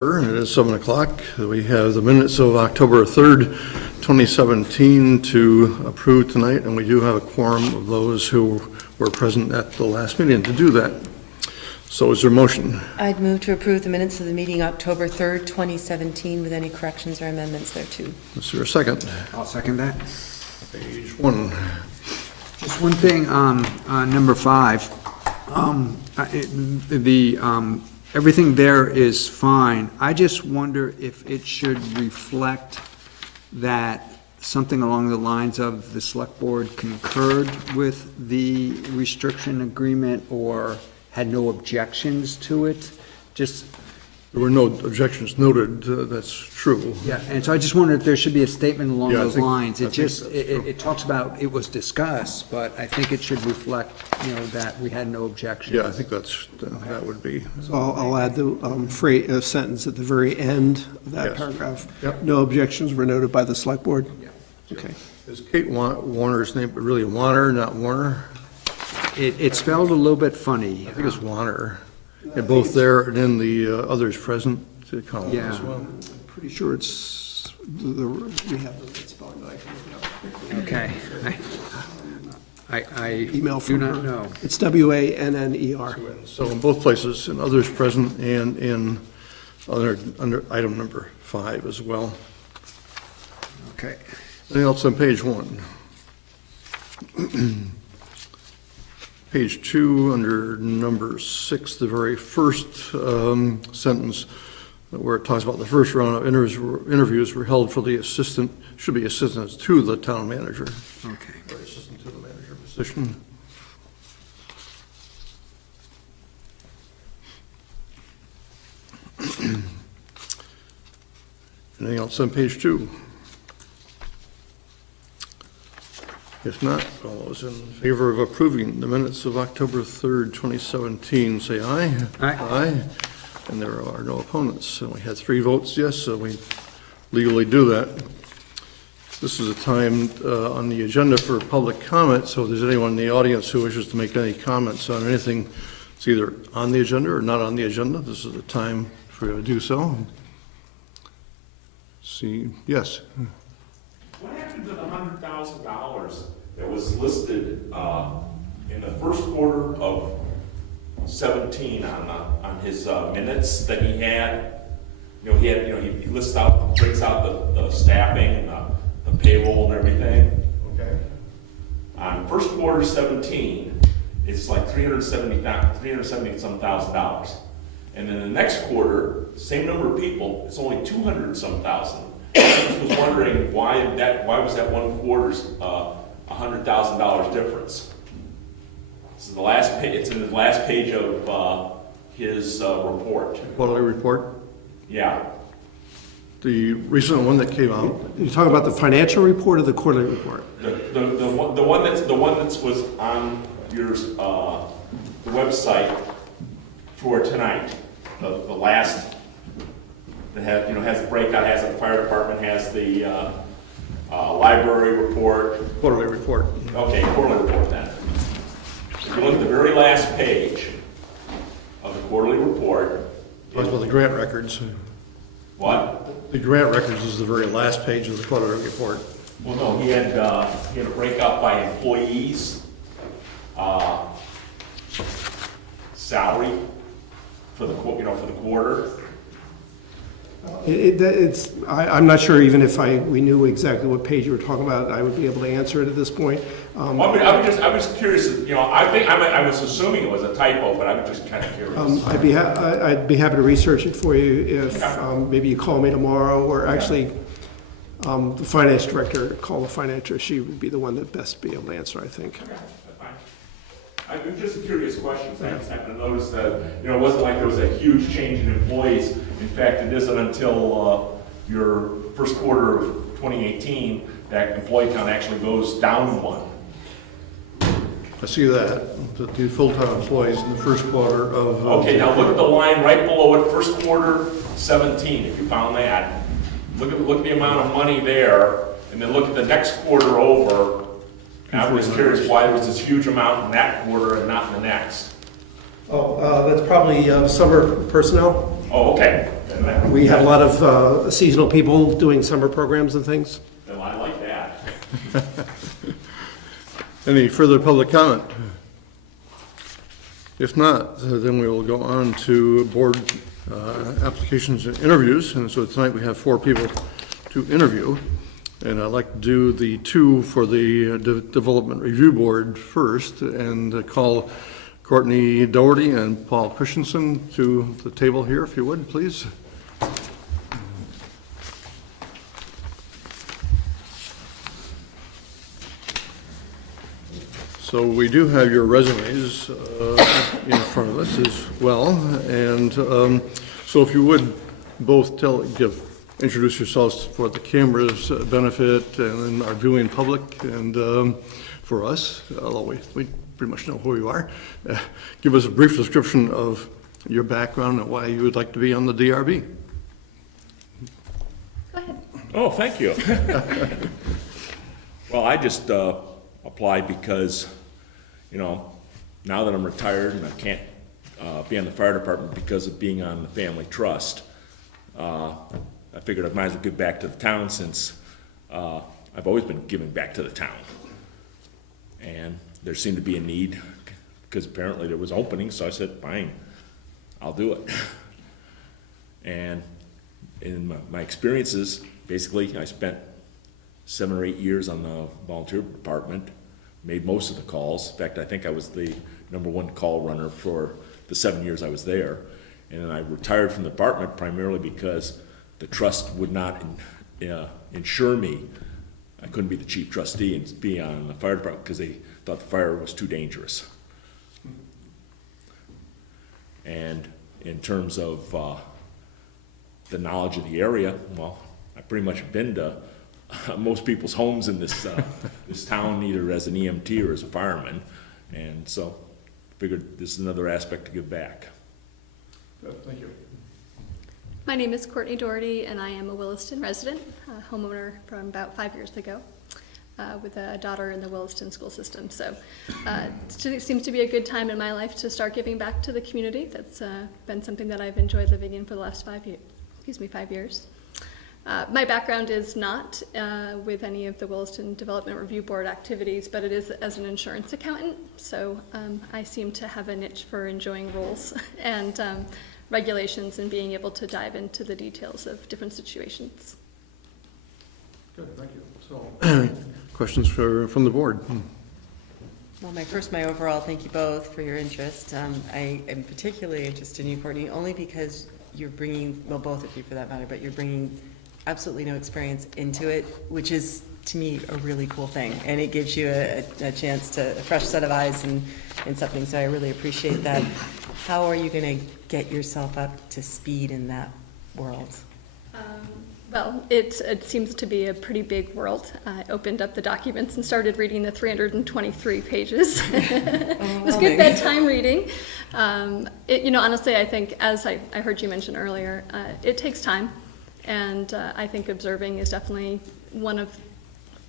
It is 7 o'clock. We have the minutes of October 3rd, 2017 to approve tonight, and we do have a quorum of those who were present at the last meeting to do that. So is there a motion? I'd move to approve the minutes of the meeting October 3rd, 2017 with any corrections or amendments thereto. Is there a second? I'll second that. Page 1. Just one thing on number 5. Everything there is fine. I just wonder if it should reflect that something along the lines of the select board concurred with the restriction agreement or had no objections to it. Just, There were no objections noted. That's true. yeah, and so I just wonder if there should be a statement along Yeah, I those think- lines. I It think just, that's true. it talks about it was discussed, but I think it should reflect, that we had no objections. Yeah, I think that would be. So I'll add the sentence at the very end of that Yes. paragraph. Yep. No objections were noted by the select board? Yeah. Okay. Is Kate Warner's name really Warner, not Warner? It's spelled a little bit funny. I think it's Warner. And both there and in the others present column Yeah. as well. Pretty sure it's, we have the spelling, but I can look it up. Okay. I Email do from not her. know. It's Wanner. So in both places, in others present and in under item number 5 as well. Okay. Anything else on page 1? Page 2, under number 6, the very first sentence, where it talks about the first round of interviews were held for the assistant, should be assistants to the town manager, Okay. or assistant to the manager position. Anything else on page 2? If not, all those in favor of approving the minutes of October 3rd, 2017, say aye. Aye. Aye. And there are no opponents. So we had 3 votes yes, so we legally do that. This is a time on the agenda for public comment, so if there's anyone in the audience who wishes to make any comments on anything that's either on the agenda or not on the agenda, this is the time for you to do so. See, yes. What happened to the $100,000 that was listed in the first quarter of 17 on his minutes that he had? He lists out, breaks out the staffing and the payroll and everything. Okay. On first quarter 17, it's like $370 some thousand. And then the next quarter, same number of people, it's only 200 some thousand. I was wondering why was that one quarter's $100,000 difference? It's in the last page of his report. Quarterly report. Yeah. The recent one that came out, You're talking about the financial report or the quarterly report? The one that was on the website for tonight. The last that has the breakout, has the fire department, has the library report. quarterly report. Okay, quarterly report then. If you look at the very last page of the quarterly report. Talks about the grant records. What? The grant records is the very last page of the quarterly report. Well, no, he had a breakout by employees, salary for the quarter. I'm not sure even if we knew exactly what page you were talking about, I would be able to answer it at this point. I was curious. I was assuming it was a typo, but I'm just kind of curious. I'd be happy to research it for you if maybe you call me tomorrow, or actually the finance director, call the finance director. She would be the one that best be able to answer, I think. Okay, that's fine. I mean, just a curious question. I just happened to notice that it wasn't like there was a huge change in employees. In fact, it isn't until your first quarter of 2018 that employee count actually goes down 1. I see that the full-time employees in the first quarter of. Okay, now look at the line right below it, first quarter 17, if you found that. Look at the amount of money there, and then look at the next quarter over. And I was curious why there was this huge amount in that quarter and not in the next. Oh, that's probably summer personnel. Oh, okay. Then We have a lot of seasonal people doing summer programs and things. I like that. Any further public comment? If not, then we will go on to board applications and interviews. And so tonight we have 4 people to interview. And I'd like to do the 2 for the Development Review Board first and call Courtney Doherty and Paul Christensen to the table here, if you would, please. So we do have your resumes in front of us as well, and so if you would both introduce yourselves for the camera's benefit and then our viewing public and for us, although we pretty much know who you are. Give us a brief description of your background and why you would like to be on the DRB. Go ahead. Oh, thank you. Well, I just applied because, now that I'm retired and I can't be on the fire department because of being on the family trust, I figured I might as well give back to the town since I've always been giving back to the town. And there seemed to be a need because apparently there was opening, so I said, fine, I'll do it. And in my experiences, basically, I spent 7 or 8 years on the volunteer department, made most of the calls. In fact, I think I was the #1 call runner for the 7 years I was there. And then I retired from the department primarily because the trust would not insure me. I couldn't be the chief trustee and be on the fire department because they thought the fire was too dangerous. And in terms of the knowledge of the area, well, I pretty much have been to most people's homes in this this town, either as an EMT or as a fireman, and so figured this is another aspect to give back. Good, thank you. My name is Courtney Doherty, and I am a Williston resident, a homeowner from about 5 years ago, with a daughter in the Williston school system. So it seems to be a good time in my life to start giving back to the community. That's been something that I've enjoyed living in for the last 5 years. My background is not with any of the Williston Development Review Board activities, but it is as an insurance accountant. So I seem to have a niche for enjoying rules and regulations and being able to dive into the details of different situations. Good, thank you. So, questions from the board? Well, my overall thank you both for your interest. I am particularly interested in you, Courtney, only because you're bringing, well, both of you for that matter, but you're bringing absolutely no experience into it, which is, to me, a really cool thing. And it gives you a chance to, a fresh set of eyes and something, so I really appreciate that. How are you going to get yourself up to speed in that world? Well, it seems to be a pretty big world. I opened up the documents and started reading the 323 pages. It was good bedtime reading. Honestly, I think, as I heard you mention earlier, it takes time. And I think observing is definitely one of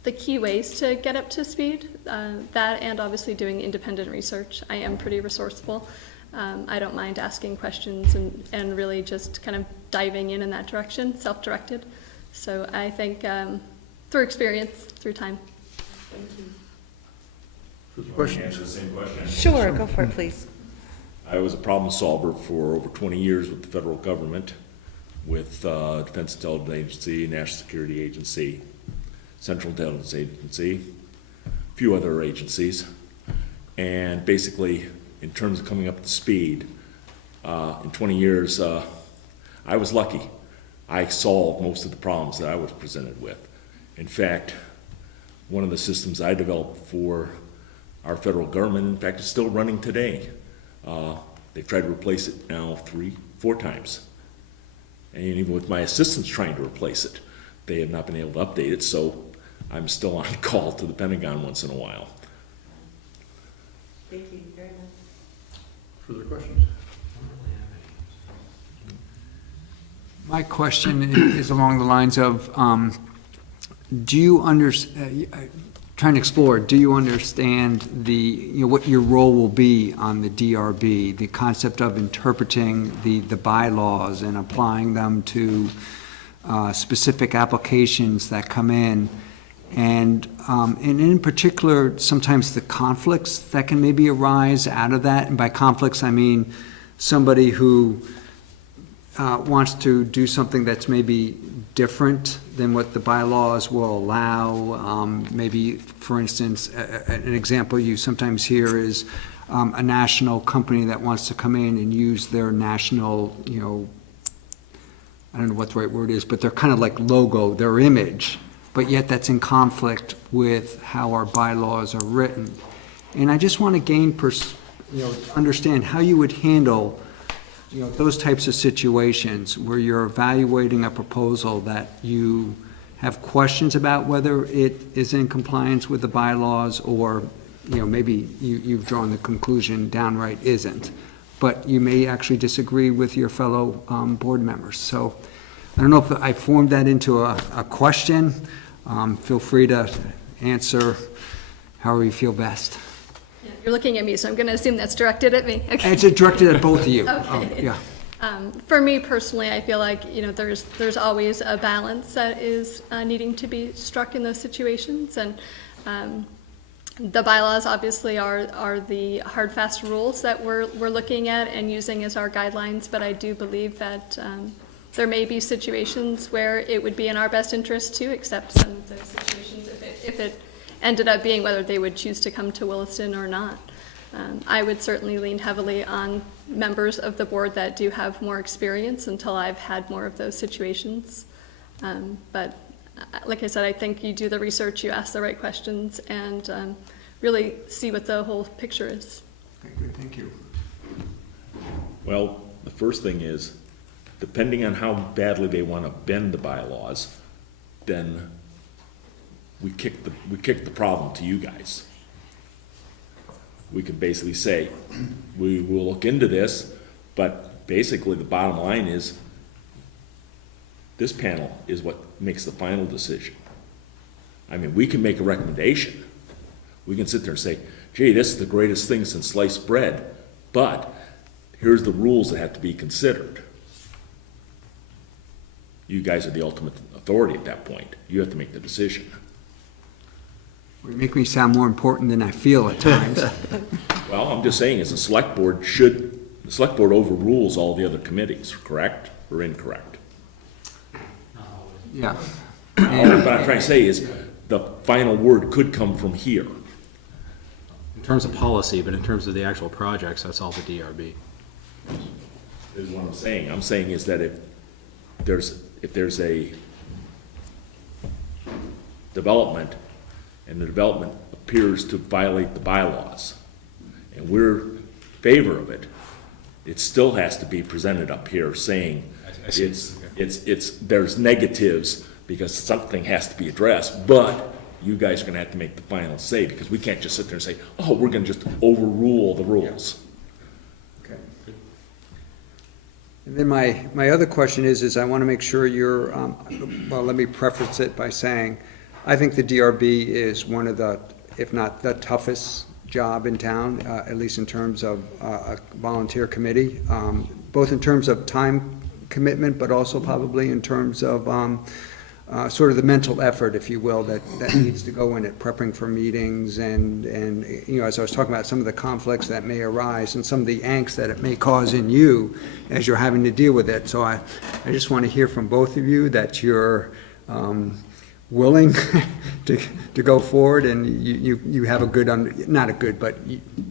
the key ways to get up to speed. That and obviously doing independent research. I am pretty resourceful. I don't mind asking questions and really just kind of diving in that direction, self-directed. So I think through experience, through time. Thank you. Further questions? Answer the same question. Sure, go for it, please. I was a problem solver for over 20 years with the federal government, with Defense Intelligence Agency, National Security Agency, Central Intelligence Agency, a few other agencies. And basically, in terms of coming up to speed, in 20 years, I was lucky. I solved most of the problems that I was presented with. In fact, one of the systems I developed for our federal government, in fact, is still running today. They've tried to replace it now 3-4 times. And even with my assistants trying to replace it, they have not been able to update it, so I'm still on call to the Pentagon once in a while. Thank you very much. Further questions? My question is along the lines of, do you trying to explore, do you understand what your role will be on the DRB, the concept of interpreting the bylaws and applying them to specific applications that come in, and in particular, sometimes the conflicts that can maybe arise out of that, and by conflicts, I mean somebody who wants to do something that's maybe different than what the bylaws will allow. Maybe, for instance, an example you sometimes hear is a national company that wants to come in and use their national, I don't know what the right word is, but they're kind of like logo, their image, but yet that's in conflict with how our bylaws are written. And I just want to gain, understand how you would handle those types of situations where you're evaluating a proposal that you have questions about whether it is in compliance with the bylaws, or, maybe you've drawn the conclusion downright isn't, but you may actually disagree with your fellow board members. So I don't know if I formed that into a question. Feel free to answer however you feel best. You're looking at me, so I'm going to assume that's directed at me. Okay. It's directed at both of you. Okay. Yeah. For me personally, I feel like, there's always a balance that is needing to be struck in those situations, and the bylaws obviously are the hard, fast rules that we're looking at and using as our guidelines, but I do believe that there may be situations where it would be in our best interest to accept some of those situations if it ended up being whether they would choose to come to Williston or not. I would certainly lean heavily on members of the board that do have more experience until I've had more of those situations. But like I said, I think you do the research, you ask the right questions, and really see what the whole picture is. Okay, good, thank you. Well, the first thing is, depending on how badly they want to bend the bylaws, then we kick the problem to you guys. We could basically say, we will look into this, but basically the bottom line is, this panel is what makes the final decision. I mean, we can make a recommendation. We can sit there and say, gee, this is the greatest thing since sliced bread, but here's the rules that have to be considered. You guys are the ultimate authority at that point. You have to make the decision. You make me sound more important than I feel at times. Well, I'm just saying, as a select board, the select board overrules all the other committees, correct or incorrect? Yeah. What I'm trying to say is, the final word could come from here. In terms of policy, but in terms of the actual projects, that's all the DRB. Is what I'm saying. I'm saying is that if there's a development, and the development appears to violate the bylaws, and we're in favor of it, it still has to be presented up here saying there's negatives because something has to be addressed, but you guys are gonna have to make the final say, because we can't just sit there and say, oh, we're gonna just overrule the rules. Okay. And then my other question is I want to make sure you're, well, let me preface it by saying, I think the DRB is one of the, if not the toughest job in town, at least in terms of a volunteer committee, both in terms of time commitment, but also probably in terms of sort of the mental effort, if you will, that needs to go in it, prepping for meetings, and as I was talking about, some of the conflicts that may arise and some of the angst that it may cause in you as you're having to deal with it. So I just want to hear from both of you that you're willing to go forward, and you have a good, not a good, but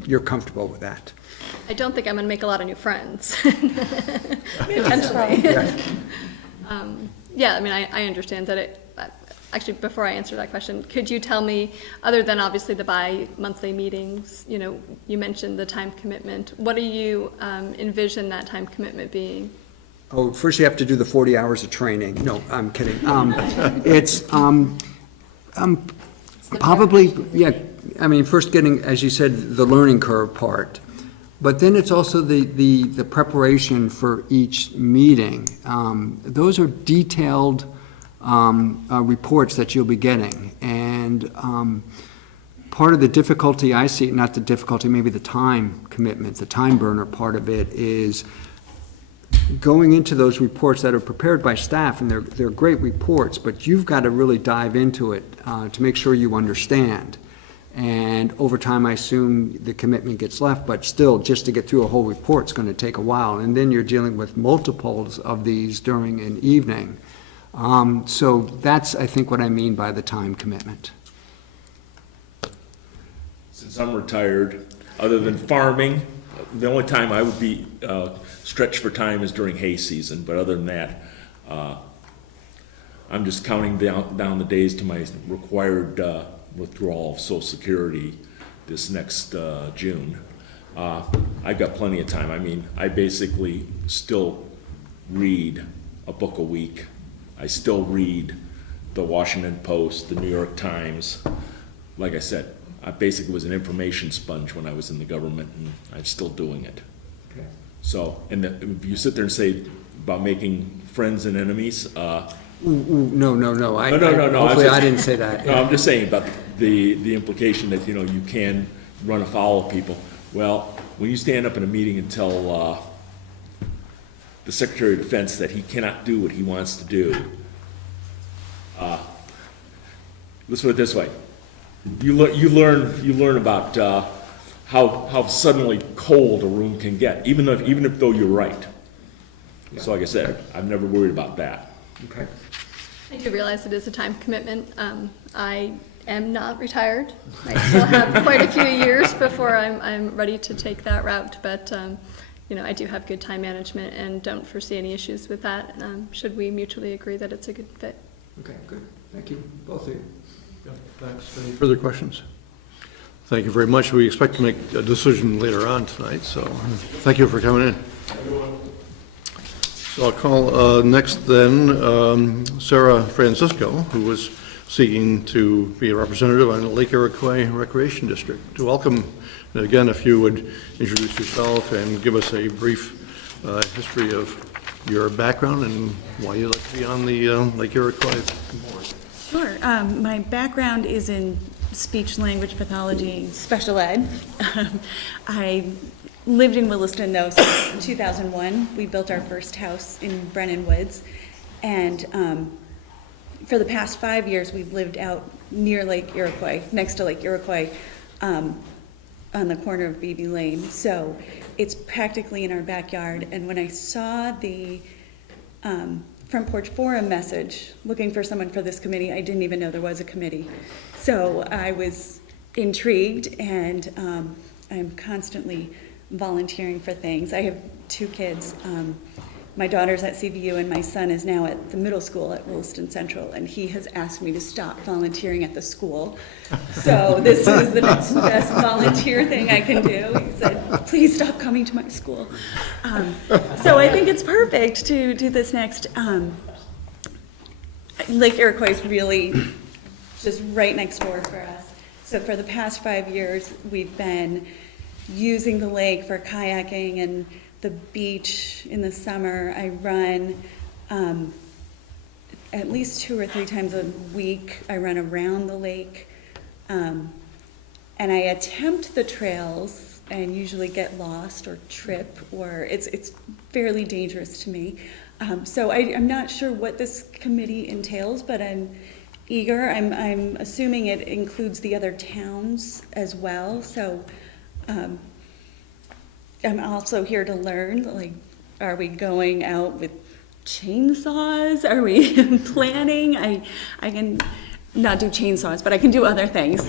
you're comfortable with that. I don't think I'm going to make a lot of new friends. Potentially. Yeah, I mean, I understand that actually, before I answer that question, could you tell me, other than obviously the bi-monthly meetings, you mentioned the time commitment, what do you envision that time commitment being? Oh, first you have to do the 40 hours of training. No, I'm kidding. It's probably, yeah, I mean, first getting, as you said, the learning curve part. But then it's also the preparation for each meeting. Those are detailed reports that you'll be getting. And part of the difficulty I see, not the difficulty, maybe the time commitment, the time burner part of it is going into those reports that are prepared by staff, and they're great reports, but you've got to really dive into it to make sure you understand. And over time, I assume the commitment gets left, but still, just to get through a whole report is going to take a while. And then you're dealing with multiples of these during an evening. So that's, I think, what I mean by the time commitment. Since I'm retired, other than farming, the only time I would be stretched for time is during hay season, but other than that, I'm just counting down the days to my required withdrawal of Social Security this next June. I've got plenty of time. I mean, I basically still read a book a week. I still read the Washington Post, the New York Times. Like I said, I basically was an information sponge when I was in the government, and I'm still doing it. Okay. So, and if you sit there and say about making friends and enemies, No. No. Hopefully, I didn't say that. no, I'm just saying about the implication that, you can run afoul of people. Well, when you stand up in a meeting and tell the Secretary of Defense that he cannot do what he wants to do, let's put it this way. You learn about how suddenly cold a room can get, even if though you're right. So like I said, I've never worried about that. Okay. I do realize it is a time commitment. I am not retired. I still have quite a few years before I'm ready to take that route, but I do have good time management and don't foresee any issues with that, should we mutually agree that it's a good fit. Okay, good. Thank you, both of you. Thanks. Any further questions? Thank you very much. We expect to make a decision later on tonight, so thank you for coming in. So I'll call next then Sara Francisco, who was seeking to be a representative on the Lake Iroquois Recreation District. Welcome. Again, if you would introduce yourself and give us a brief history of your background and why you'd like to be on the Lake Iroquois board. Sure. My background is in speech language pathology special ed. I lived in Williston, though, since 2001. We built our first house in Brennan Woods. And for the past 5 years, we've lived out near Lake Iroquois, next to Lake Iroquois, on the corner of Beebe Lane. So it's practically in our backyard. And when I saw the Front Porch Forum message looking for someone for this committee, I didn't even know there was a committee. So I was intrigued, and I'm constantly volunteering for things. I have 2 kids. My daughter's at CVU, and my son is now at the middle school at Williston Central, and he has asked me to stop volunteering at the school. So this is the next best volunteer thing I can do. He said, please stop coming to my school. So I think it's perfect to do this next. Lake Iroquois is really just right next door for us. So for the past 5 years, we've been using the lake for kayaking and the beach in the summer. I run at least 2 or 3 times a week. I run around the lake, and I attempt the trails and usually get lost or trip, or it's fairly dangerous to me. So I'm not sure what this committee entails, but I'm eager. I'm assuming it includes the other towns as well. So I'm also here to learn, like, are we going out with chainsaws? Are we planning? I can not do chainsaws, but I can do other things.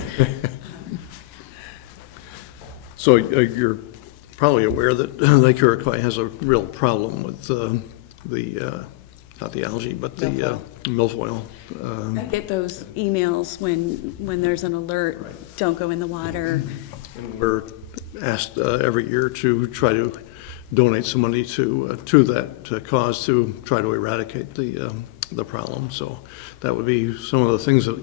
So you're probably aware that Lake Iroquois has a real problem with not the algae, but the milfoil. I get those emails when there's an alert, don't go in the water. And we're asked every year to try to donate some money to that cause to try to eradicate the problem. So that would be some of the things that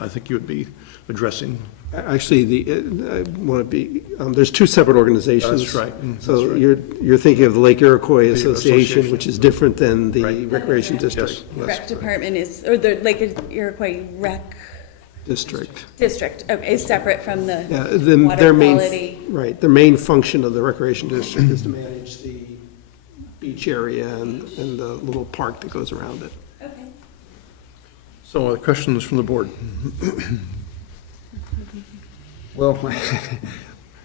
I think you would be addressing. Actually, I want to be, there's 2 separate organizations. That's right. So That's right. you're thinking of the Lake Iroquois Association, Association. which is different than the Right. Recreation District. Yes, that's Rec department is, or the Lake Iroquois Rec district. District, okay, is separate from the Yeah, water their main, quality. right, their main function of the recreation district is to manage the beach area and the little park that goes around it. Okay. So other questions from the board? Well,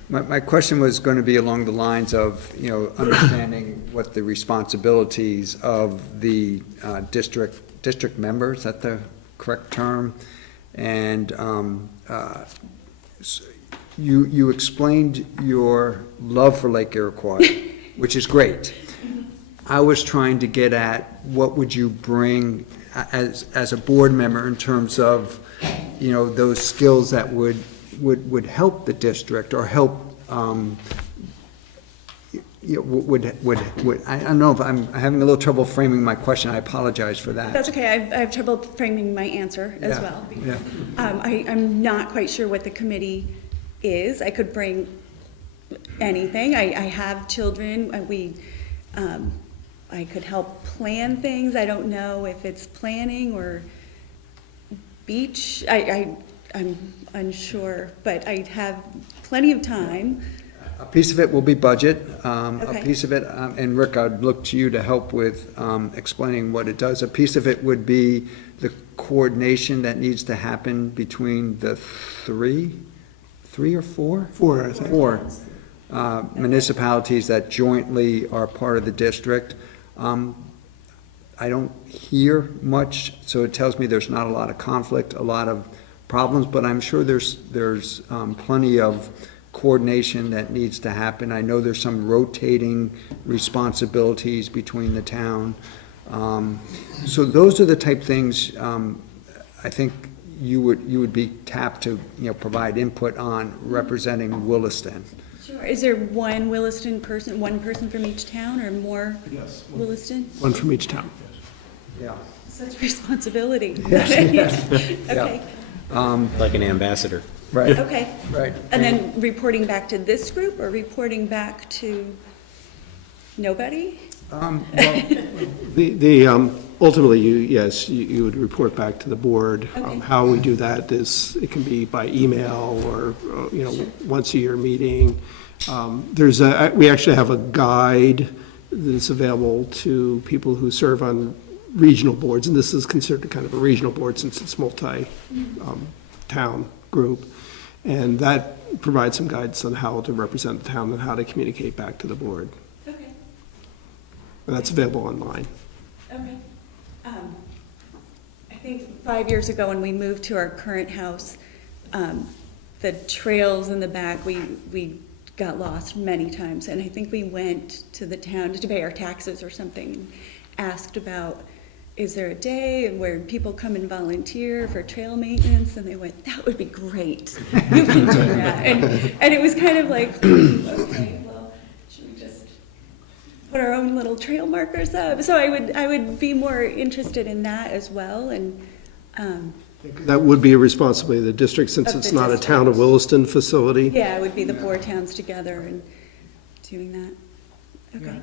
my question was going to be along the lines of, you know, understanding what the responsibilities of the district members, is that the correct term? And you explained your love for Lake Iroquois, which is great. I was trying to get at what would you bring as a board member in terms of, you know, those skills that would help the district or help, you know, I don't know if I'm having a little trouble framing my question. I apologize for that. That's okay, I have trouble framing my answer as Yeah, well. yeah. I'm not quite sure what the committee is. I could bring anything. I have children, I could help plan things. I don't know if it's planning or beach. I'm unsure, but I have plenty of time. A piece of it will be budget. A Okay. piece of it, and Rick, I'd look to you to help with explaining what it does. A piece of it would be the coordination that needs to happen between the three or four? 4, I think. Four municipalities that jointly are part of the district. I don't hear much, so it tells me there's not a lot of conflict, a lot of problems, but I'm sure there's plenty of coordination that needs to happen. I know there's some rotating responsibilities between the town. So those are the type things I think you would be tapped to, you know, provide input on representing Williston. Sure. Is there one Williston person, one person from each town, or more Yes. Williston? One from each town. Yeah. Such responsibility. Yes. Okay, Like an ambassador. Right, okay. right. And then reporting back to this group, or reporting back to nobody? Well, Ultimately, you would report back to the board. Okay. How we do that is, it can be by email or, you know, once a year meeting. We actually have a guide that's available to people who serve on regional boards, and this is considered kind of a regional board since it's multi-town group. And that provides some guidance on how to represent the town and how to communicate back to the board. Okay, And that's available online. okay. I think 5 years ago, when we moved to our current house, the trails in the back, we got lost many times. And I think we went to the town to pay our taxes or something, and asked about, is there a day where people come and volunteer for trail maintenance? And they went, that would be great. You can do that. And it was kind of like, okay, well, should we just put our own little trail markers up? So I would be more interested in that as well. And That would be a responsibility of the district, since Of the it's not a district. town of Williston facility. yeah, it would be the 4 towns together and doing that. Okay,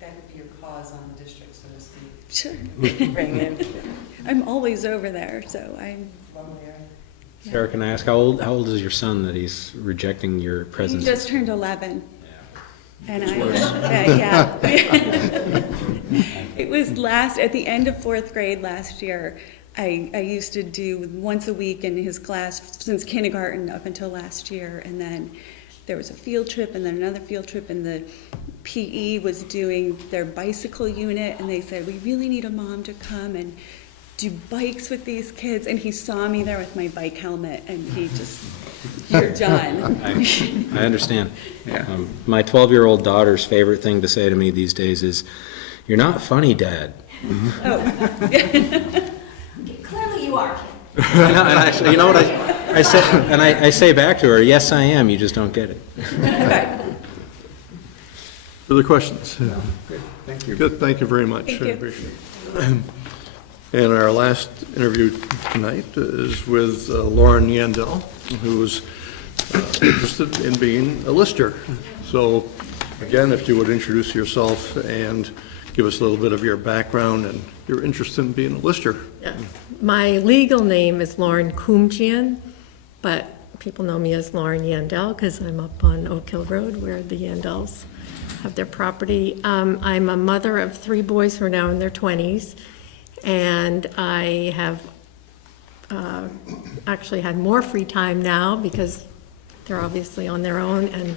That could be your cause on the district, so to speak. sure. Bring in I'm always over there, so I'm. one way or Sarah, can I ask, how old is your son that he's rejecting your He presence? just turned 11. And yeah. It was at the end of 4th grade last year, I used to do once a week in his class since kindergarten up until last year. And then there was a field trip and then another field trip, and the PE was doing their bicycle unit, and they said, we really need a mom to come and do bikes with these kids. And he saw me there with my bike helmet, and he just, you're done. I understand. My 12-year-old daughter's favorite thing to say to me these days is, "You're not funny, Dad." Clearly you are, Kim. And actually, you know what I say? And I say back to her, "Yes, I am. You just don't get it." Okay. Further questions? Thank you. Good, thank you very much. Thank I you. appreciate it. And our last interview tonight is with Lauren Yin Dell, who's interested in being a lister. So, again, if you would introduce yourself and give us a little bit of your background and your interest in being a lister. Yeah. My legal name is Lauren Kumjian, but people know me as Lauren Yin Dell because I'm up on Oak Hill Road where the Yin Dells have their property. I'm a mother of 3 boys who are now in their 20s, and I have actually had more free time now because they're obviously on their own, and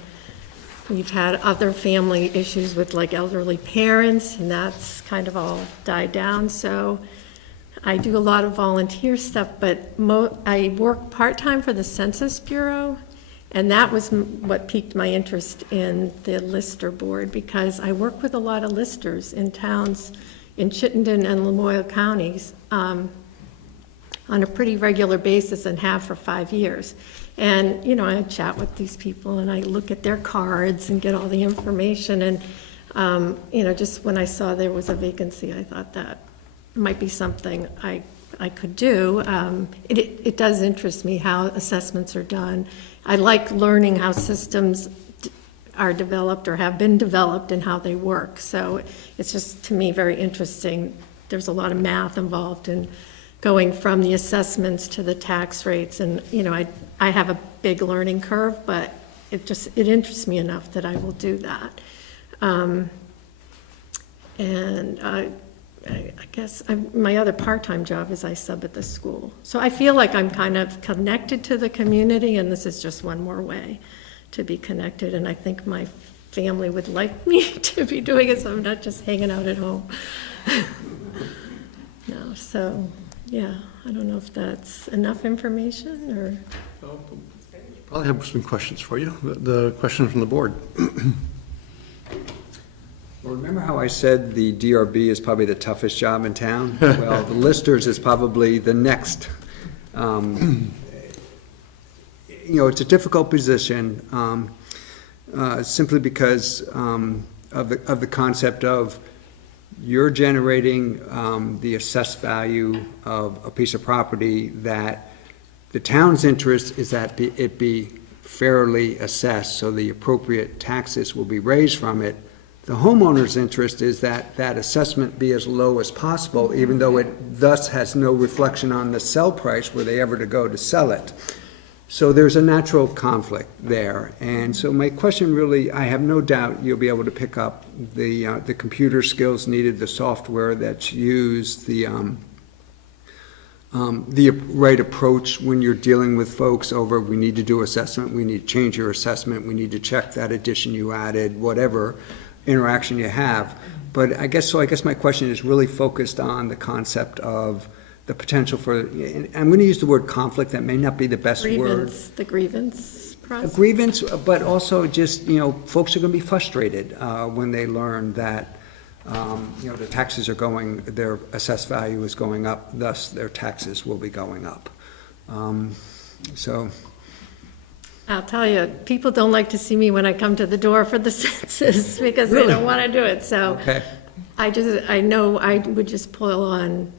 we've had other family issues with like elderly parents, and that's kind of all died down. So I do a lot of volunteer stuff, but I work part-time for the Census Bureau, and that was what piqued my interest in the lister board, because I work with a lot of listers in towns in Chittenden and Lamoille counties on a pretty regular basis and have for 5 years. And, you know, I chat with these people and I look at their cards and get all the information. And, you know, just when I saw there was a vacancy, I thought that might be something I could do. It does interest me how assessments are done. I like learning how systems are developed or have been developed and how they work. So it's just, to me, very interesting. There's a lot of math involved in going from the assessments to the tax rates. And, you know, I have a big learning curve, but it interests me enough that I will do that. And I guess my other part-time job is I sub at the school. So I feel like I'm kind of connected to the community, and this is just one more way to be connected. And I think my family would like me to be doing it, so I'm not just hanging out at home. No, so, yeah, I don't know if that's enough information, or? Probably have some questions for you. The question from the board. Well, remember how I said the DRB is probably the toughest job in town? Well, the listers is probably the next. You know, it's a difficult position, simply because of the concept of you're generating the assessed value of a piece of property that the town's interest is that it be fairly assessed, so the appropriate taxes will be raised from it. The homeowner's interest is that that assessment be as low as possible, even though it thus has no reflection on the sell price were they ever to go to sell it. So there's a natural conflict there. And so my question really, I have no doubt you'll be able to pick up the computer skills needed, the software that's used, the right approach when you're dealing with folks over, we need to do assessment, we need to change your assessment, we need to check that addition you added, whatever interaction you have. But I guess my question is really focused on the concept of the potential for, I'm going to use the word conflict, that may not be the best word. The grievance process? A grievance, but also just, you know, folks are going to be frustrated when they learn that, you know, the taxes are going, their assessed value is going up, thus their taxes will be going up. So. I'll tell you, people don't like to see me when I come to the door for the census because they don't want to do it. So Okay. I know I would just pull on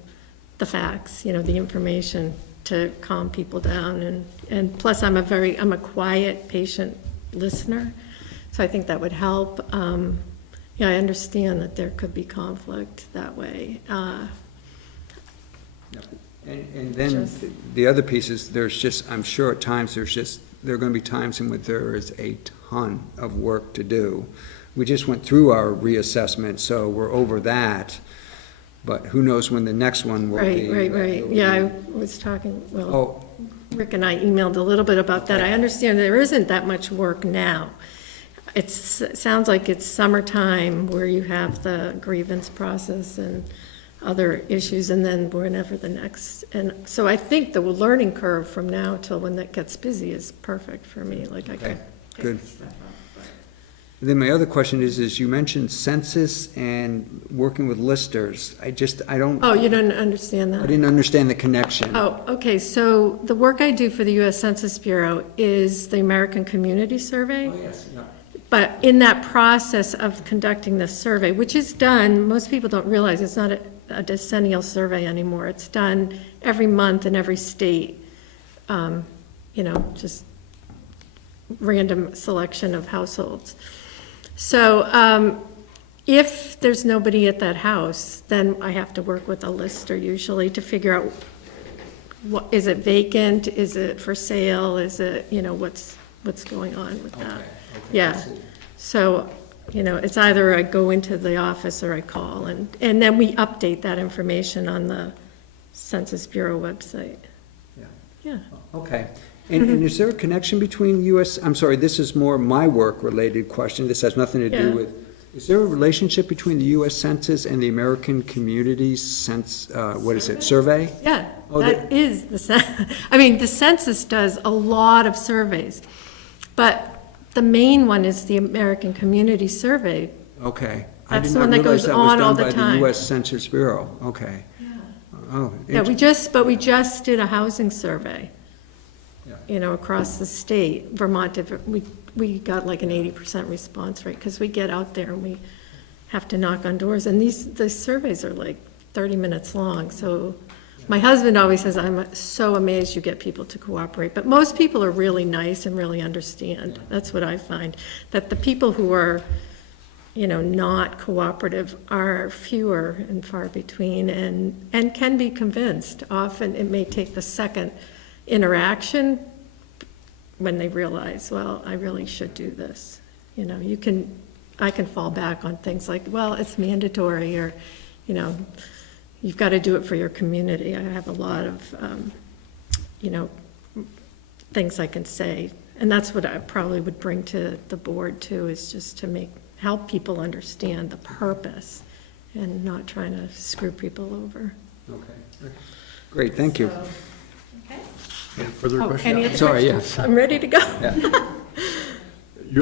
the facts, you know, the information to calm people down. And plus I'm a quiet, patient listener. So I think that would help. Yeah, I understand that there could be conflict that way. And then the other piece is there's just, I'm sure at times there are going to be times in which there is a ton of work to do. We just went through our reassessment, so we're over that. But who knows when the next one will be. Right. Yeah, I was talking, Rick and I emailed a little bit about that. I understand there isn't that much work now. It sounds like it's summertime where you have the grievance process and other issues, and then whenever the next, and so I think the learning curve from now till when that gets busy is perfect for me, like I could. Good. Then my other question is you mentioned census and working with listers. I don't. Oh, you don't understand that? I didn't understand the connection. Oh, okay, so the work I do for the U.S. Census Bureau is the American Community Survey. Oh, yes, yeah. But in that process of conducting the survey, which is done, most people don't realize it's not a decennial survey anymore. It's done every month in every state, you know, just random selection of households. So if there's nobody at that house, then I have to work with a lister usually to figure out what, is it vacant, is it for sale, is it, what's going on with that? Yeah, so, it's either I go into the office or I call, and then we update that information on the Census Bureau website. Yeah. Okay. And is there a connection between US, I'm sorry, this is more my work-related question, this has nothing to do Yeah. with, is there a relationship between the US Census and the American Communities Survey? Yeah, Oh, that is the the census does a lot of surveys, but the main one is the American Community Survey. Okay. That's the one that goes on all the I did not realize that was done by time. the US Census Bureau, okay. Oh, Yeah, we just did a housing survey, across the state. Vermont, we got like an 80% response rate, because we get out there and we have to knock on doors, and the surveys are like 30 minutes long, so my husband always says, I'm so amazed you get people to cooperate, but most people are really nice and really understand. That's what I find, that the people who are, not cooperative are fewer and far between, and can be convinced. Often it may take the second interaction when they realize, well, I really should do this. I can fall back on things like, well, it's mandatory, or, you've got to do it for your community. I have a lot of, things I can say. And that's what I probably would bring to the board too, is just to help people understand the purpose and not trying to screw people over. Okay. Great, thank you. Any further Oh, questions? any other Sorry, questions? I'm ready to go.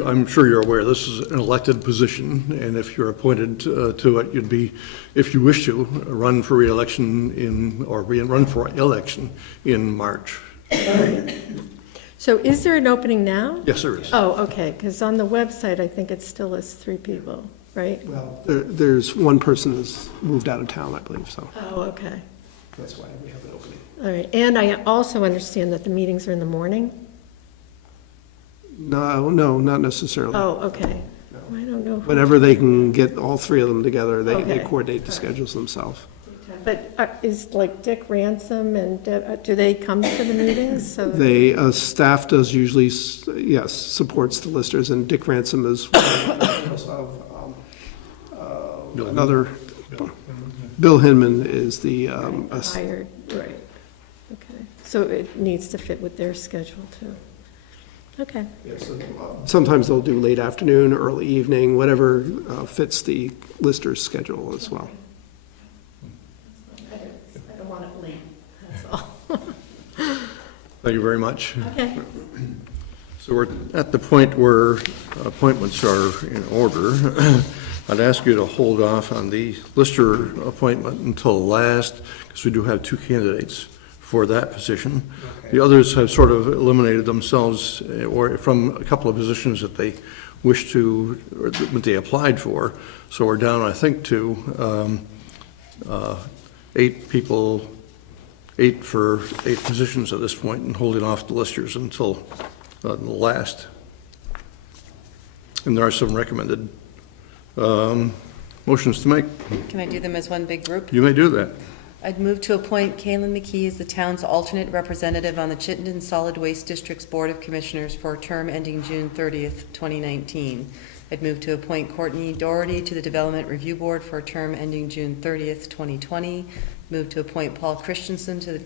I'm sure you're aware, this is an elected position, and if you're appointed to it, you'd be, if you wish to, run for re-election run for election in March. So is there an opening now? Yes, there is. Oh, okay, because on the website, I think it still lists 3 people, right? Well, there's one person who's moved out of town, I believe, so Oh, okay. that's why we have an opening. All right, and I also understand that the meetings are in the morning? No, not necessarily. Oh, okay. I don't know. Whenever they can get all three of them together, they Okay. coordinate the schedules themselves. But is like Dick Ransom and Deb, do they come to the meetings? So They, staff does usually, yes, supports the listers, and Dick Ransom is another, Bill Hinman is the, hired, right. Okay, so it needs to fit with their schedule too. Okay. sometimes they'll do late afternoon, early evening, whatever fits the lister's schedule as well. I don't want it late, that's all. Thank you very much. Okay. So we're at the point where appointments are in order. I'd ask you to hold off on the lister appointment until last, because we do have 2 candidates for that position. The others have sort of eliminated themselves or from a couple of positions that they wish to, or that they applied for. So we're down, I think, to 8 people, 8 for 8 positions at this point, and holding off the listers until the last. And there are some recommended motions to make. Can I do them as one big group? You may do that. I'd move to appoint Kaylin McKee as the town's alternate representative on the Chittenden Solid Waste District's Board of Commissioners for a term ending June 30th, 2019. I'd move to appoint Courtney Doherty to the Development Review Board for a term ending June 30th, 2020. Move to appoint Paul Christensen to the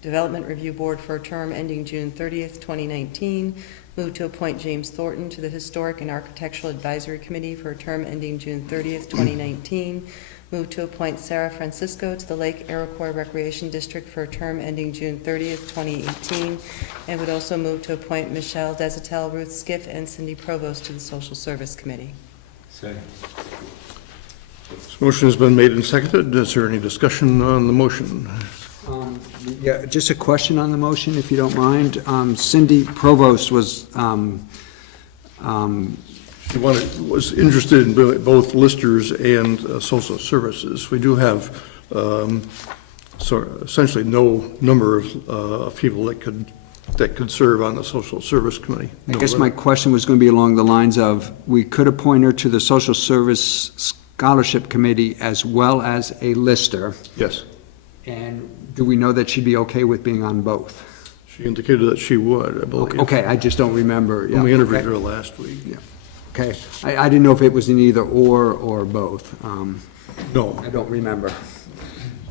Development Review Board for a term ending June 30th, 2019. Move to appoint James Thornton to the Historic and Architectural Advisory Committee for a term ending June 30th, 2019. Move to appoint Sara Francisco to the Lake Iroquois Recreation District for a term ending June 30th, 2018. And would also move to appoint Michelle Desatel, Ruth Skiff, and Cindy Provost to the Social Service Committee. Second. This motion has been made and seconded. Is there any discussion on the motion? Yeah, just a question on the motion, if you don't mind. Cindy Provost was, She was interested in both listers and social services. We do have essentially no number of people that could serve on the social service committee. I guess my question was going to be along the lines of, we could appoint her to the social service Scholarship Committee as well as a lister. Yes. And do we know that she'd be okay with being on both? She indicated that she would, I believe. Okay, I just don't remember. When we Yeah, interviewed okay. her last week. Yeah. Okay, I didn't know if it was an either or both. No, I don't remember.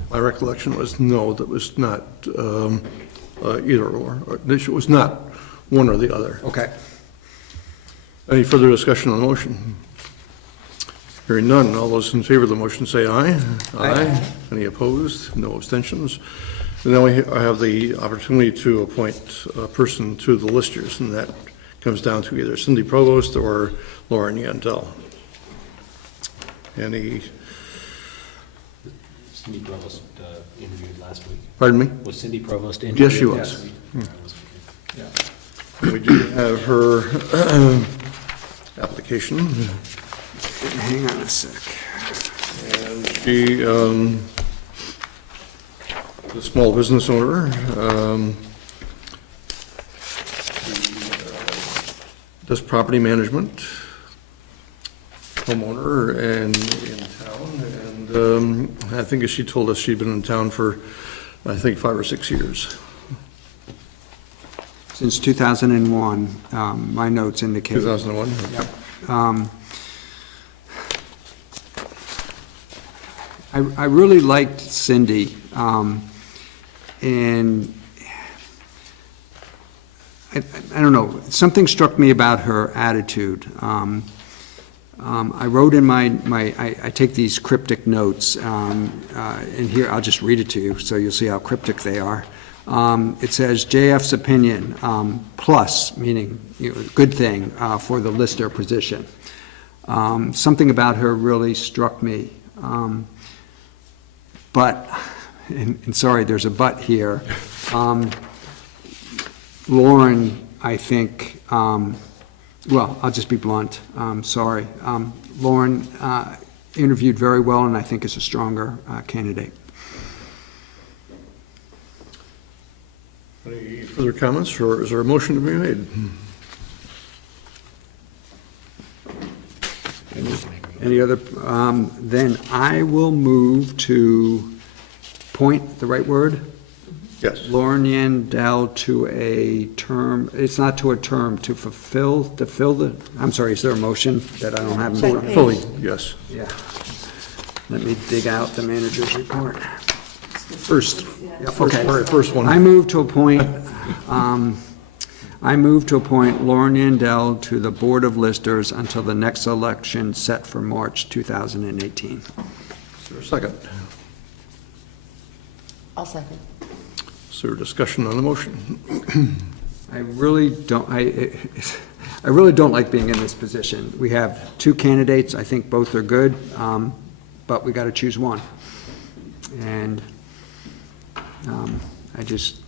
my recollection was no, that was not either or. It was not one or the other. Okay. Any further discussion on the motion? Hearing none, all those in favor of the motion say aye. Aye. Any opposed? No abstentions? And then we have the opportunity to appoint a person to the listers, and that comes down to either Cindy Provost or Lauren Yin Dell. Any, Cindy Provost interviewed last week. pardon me? Was Cindy Provost interviewed? Yes, she was. We do have her application. Hang on a sec. And she, the small business owner, does property management, homeowner, and in town. And I think as she told us, she'd been in town for, I think, 5 or 6 years. Since 2001, my notes indicate. 2001? Yep. I really liked Cindy, and I don't know, something struck me about her attitude. I wrote in I take these cryptic notes, and here, I'll just read it to you, so you'll see how cryptic they are. It says, JF's opinion, plus, meaning, good thing, for the lister position. Something about her really struck me. But, and sorry, there's a but here. Lauren, I think, well, I'll just be blunt, sorry. Lauren interviewed very well and I think is a stronger candidate. Any further comments, or is there a motion to be made? Any other, then I will move to appoint, the right word? Yes. Lauren Yin Dell to a term, it's not to a term, to fill the, I'm sorry, is there a motion that I don't have in front of me? Fully, yes. Yeah. Let me dig out the manager's report. First, yeah, okay. All right, first one. I move to appoint Lauren Yin Dell to the Board of Listers until the next election set for March 2018. Is there a second? I'll second. Is there discussion on the motion? I really don't like being in this position. We have two candidates, I think both are good, but we gotta choose one. And I just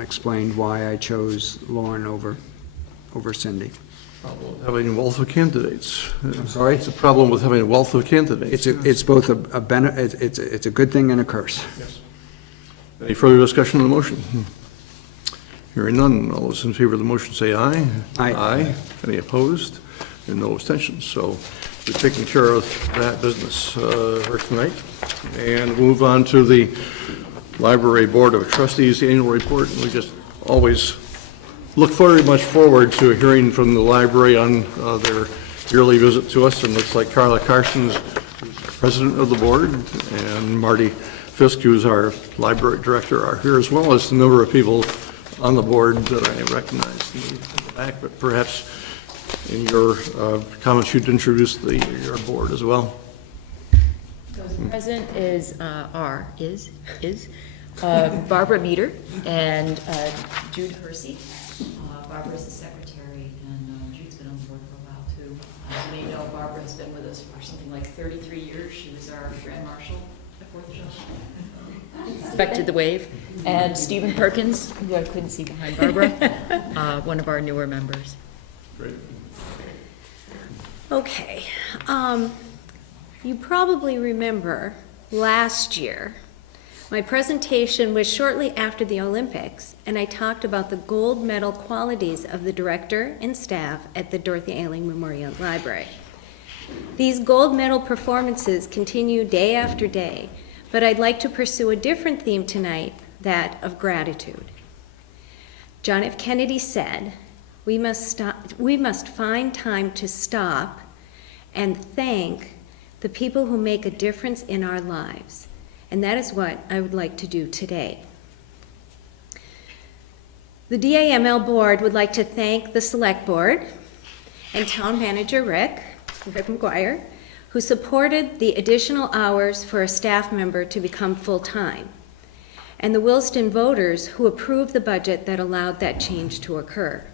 explained why I chose Lauren over Cindy. Problem with having a wealth of candidates. I'm sorry? It's a problem with having a wealth of candidates. It's both it's a good thing and a curse. Yes. Any further discussion on the motion? Hearing none, all those in favor of the motion say aye. Aye. Aye. Any opposed? And no abstentions. So we're taking care of that business for tonight. And we'll move on to the Library Board of Trustees annual report. And we just always look very much forward to hearing from the library on their yearly visit to us. And it looks like Carla Carson's president of the board, and Marty Fisk, who's our library director, are here, as well as a number of people on the board that I recognize in the back. But perhaps in your comments, you'd introduce your board as well. So the president is, Barbara Meter and Jude Hersey. Barbara's the secretary, and Jude's been on the board for a while, too. As you may know, Barbara has been with us for something like 33 years. She was our Grand Marshal at 4th of July. Inspected the wave. And Stephen Perkins, who I couldn't see behind Barbara, one of our newer members. Great. Okay, you probably remember last year, my presentation was shortly after the Olympics, and I talked about the gold medal qualities of the director and staff at the Dorothy Ailing Memorial Library. These gold medal performances continue day after day, but I'd like to pursue a different theme tonight, that of gratitude. John F. Kennedy said, we must find time to stop and thank the people who make a difference in our lives. And that is what I would like to do today. The DAML board would like to thank the Select Board and Town Manager Rick McGuire, who supported the additional hours for a staff member to become full-time, and the Williston voters who approved the budget that allowed that change to occur.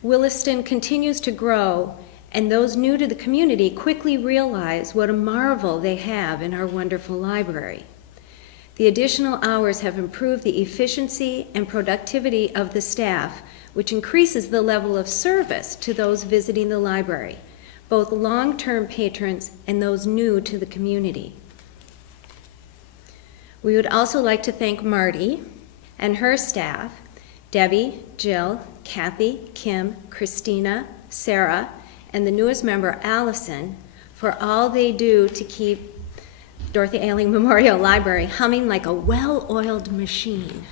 Williston continues to grow, and those new to the community quickly realize what a marvel they have in our wonderful library. The additional hours have improved the efficiency and productivity of the staff, which increases the level of service to those visiting the library, both long-term patrons and those new to the community. We would also like to thank Marty and her staff, Debbie, Jill, Kathy, Kim, Christina, Sarah, and the newest member, Allison, for all they do to keep Dorothy Ailing Memorial Library humming like a well-oiled machine.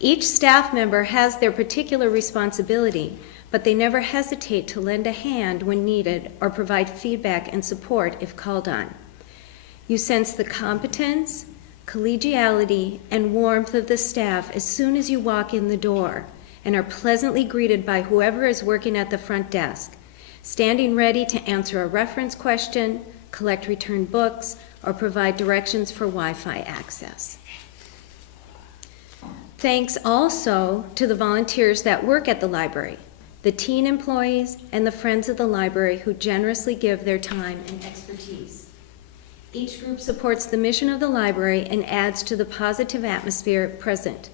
Each staff member has their particular responsibility, but they never hesitate to lend a hand when needed or provide feedback and support if called on. You sense the competence, collegiality, and warmth of the staff as soon as you walk in the door and are pleasantly greeted by whoever is working at the front desk, standing ready to answer a reference question, collect returned books, or provide directions for Wi-Fi access. Thanks also to the volunteers that work at the library, the teen employees, and the friends of the library who generously give their time and expertise. Each group supports the mission of the library and adds to the positive atmosphere present.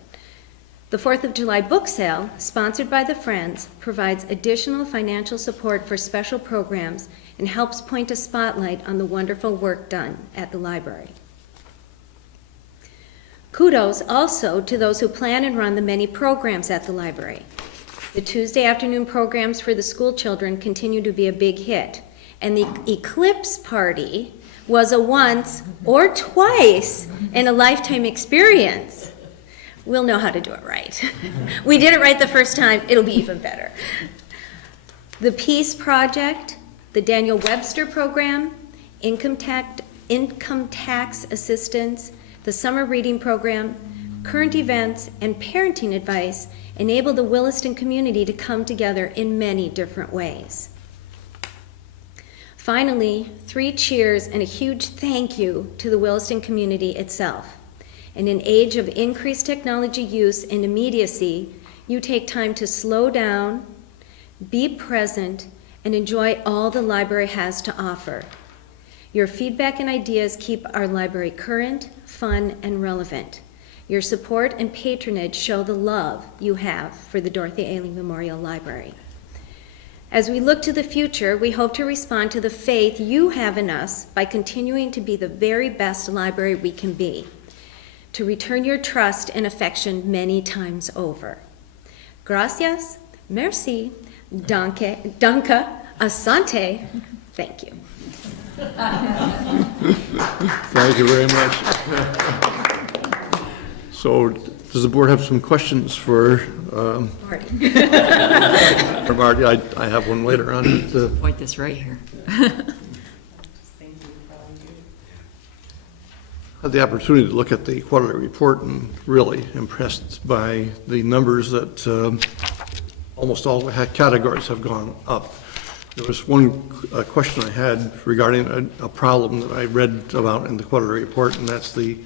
The 4th of July book sale, sponsored by the Friends, provides additional financial support for special programs and helps point a spotlight on the wonderful work done at the library. Kudos also to those who plan and run the many programs at the library. The Tuesday afternoon programs for the school children continue to be a big hit, and the Eclipse Party was a once or twice in a lifetime experience. We'll know how to do it right. We did it right the first time, it'll be even better. The Peace Project, the Daniel Webster Program, income tax assistance, the summer reading program, current events, and parenting advice enable the Williston community to come together in many different ways. Finally, 3 cheers and a huge thank you to the Williston community itself. In an age of increased technology use and immediacy, you take time to slow down, be present, and enjoy all the library has to offer. Your feedback and ideas keep our library current, fun, and relevant. Your support and patronage show the love you have for the Dorothy Ailing Memorial Library. As we look to the future, we hope to respond to the faith you have in us by continuing to be the very best library we can be, to return your trust and affection many times over. Gracias, merci, danke, asante, thank you. Thank you very much. So, does the board have some questions for Marty. for Marty? I have one later on. Point this right here. Had the opportunity to look at the quarterly report and really impressed by the numbers that almost all categories have gone up. There was one question I had regarding a problem that I read about in the quarterly report, and that's the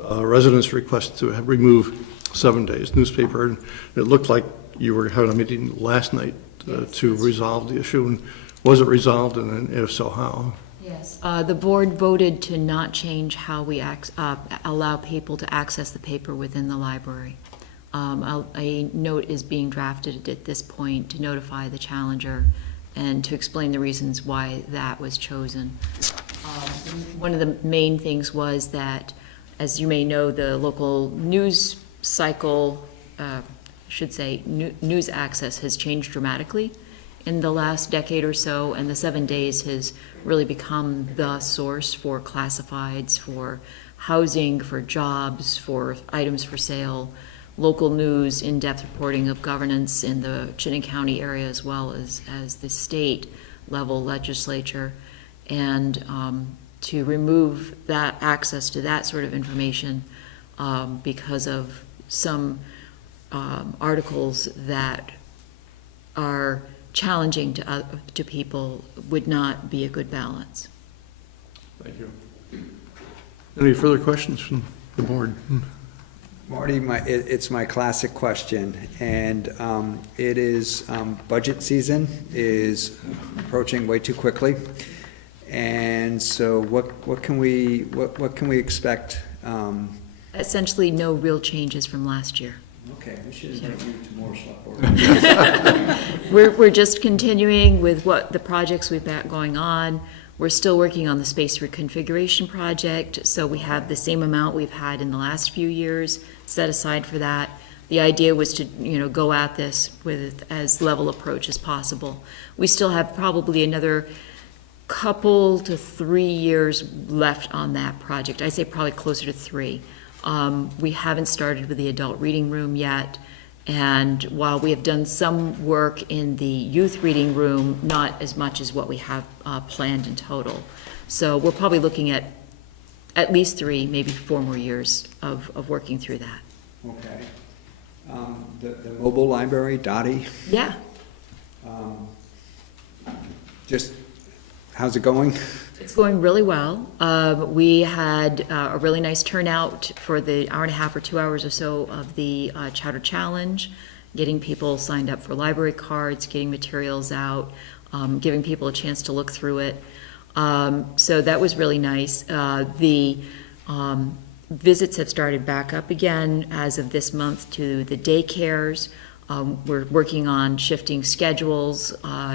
residents' request to remove 7 days newspaper. And it looked like you were having a meeting last night to resolve the issue. And was it resolved, and if so, how? Yes. The board voted to not change how we allow people to access the paper within the library. A note is being drafted at this point to notify the challenger and to explain the reasons why that was chosen. One of the main things was that, as you may know, the local news cycle, news access has changed dramatically in the last decade or so, and the 7 days has really become the source for classifieds, for housing, for jobs, for items for sale, local news, in-depth reporting of governance in the Chittenden County area as well as the state level legislature. And to remove that access to that sort of information because of some articles that are challenging to people would not be a good balance. Thank you. Any further questions from the board? Marty, it's my classic question, and it is, budget season is approaching way too quickly. And so what can we expect? Essentially, no real changes from last year. Okay, we should invite you to more select board. We're just continuing with what the projects we've got going on. We're still working on the space reconfiguration project, so we have the same amount we've had in the last few years set aside for that. The idea was to, go at this with as level approach as possible. We still have probably another couple to 3 years left on that project. I say probably closer to 3. We haven't started with the adult reading room yet, and while we have done some work in the youth reading room, not as much as what we have planned in total. So we're probably looking at least 3, maybe 4 more years of working through that. Okay. The mobile library, Dottie, Yeah. just, how's it going? It's going really well. We had a really nice turnout for the hour and a half or 2 hours or so of the Chowder Challenge, getting people signed up for library cards, getting materials out, giving people a chance to look through it. So that was really nice. The visits have started back up again as of this month to the daycares. We're working on shifting schedules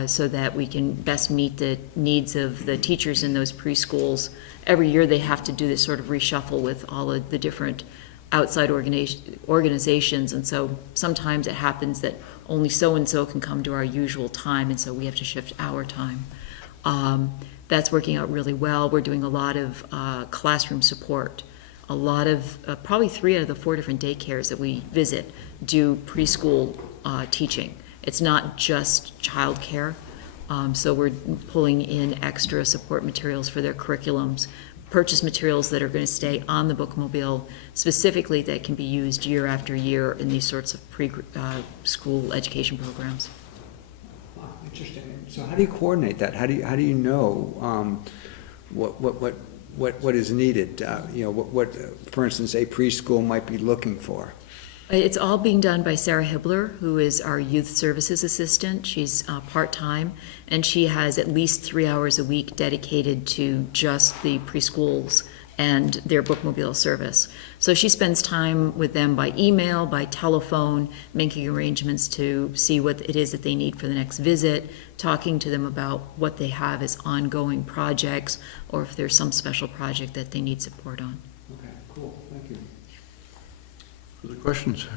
so that we can best meet the needs of the teachers in those preschools. Every year they have to do this sort of reshuffle with all of the different outside organizations, and so sometimes it happens that only so-and-so can come to our usual time, and so we have to shift our time. That's working out really well. We're doing a lot of classroom support. A lot of, probably 3 out of the 4 different daycares that we visit do preschool teaching. It's not just childcare, so we're pulling in extra support materials for their curriculums, purchase materials that are going to stay on the bookmobile, specifically that can be used year after year in these sorts of school education programs. Interesting. So how do you coordinate that? How do you know what is needed? What, for instance, a preschool might be looking for? It's all being done by Sarah Hibbler, who is our youth services assistant. She's part-time, and she has at least 3 hours a week dedicated to just the preschools and their bookmobile service. So she spends time with them by email, by telephone, making arrangements to see what it is that they need for the next visit, talking to them about what they have as ongoing projects, or if there's some special project that they need support on. Okay, cool, thank you. Further questions?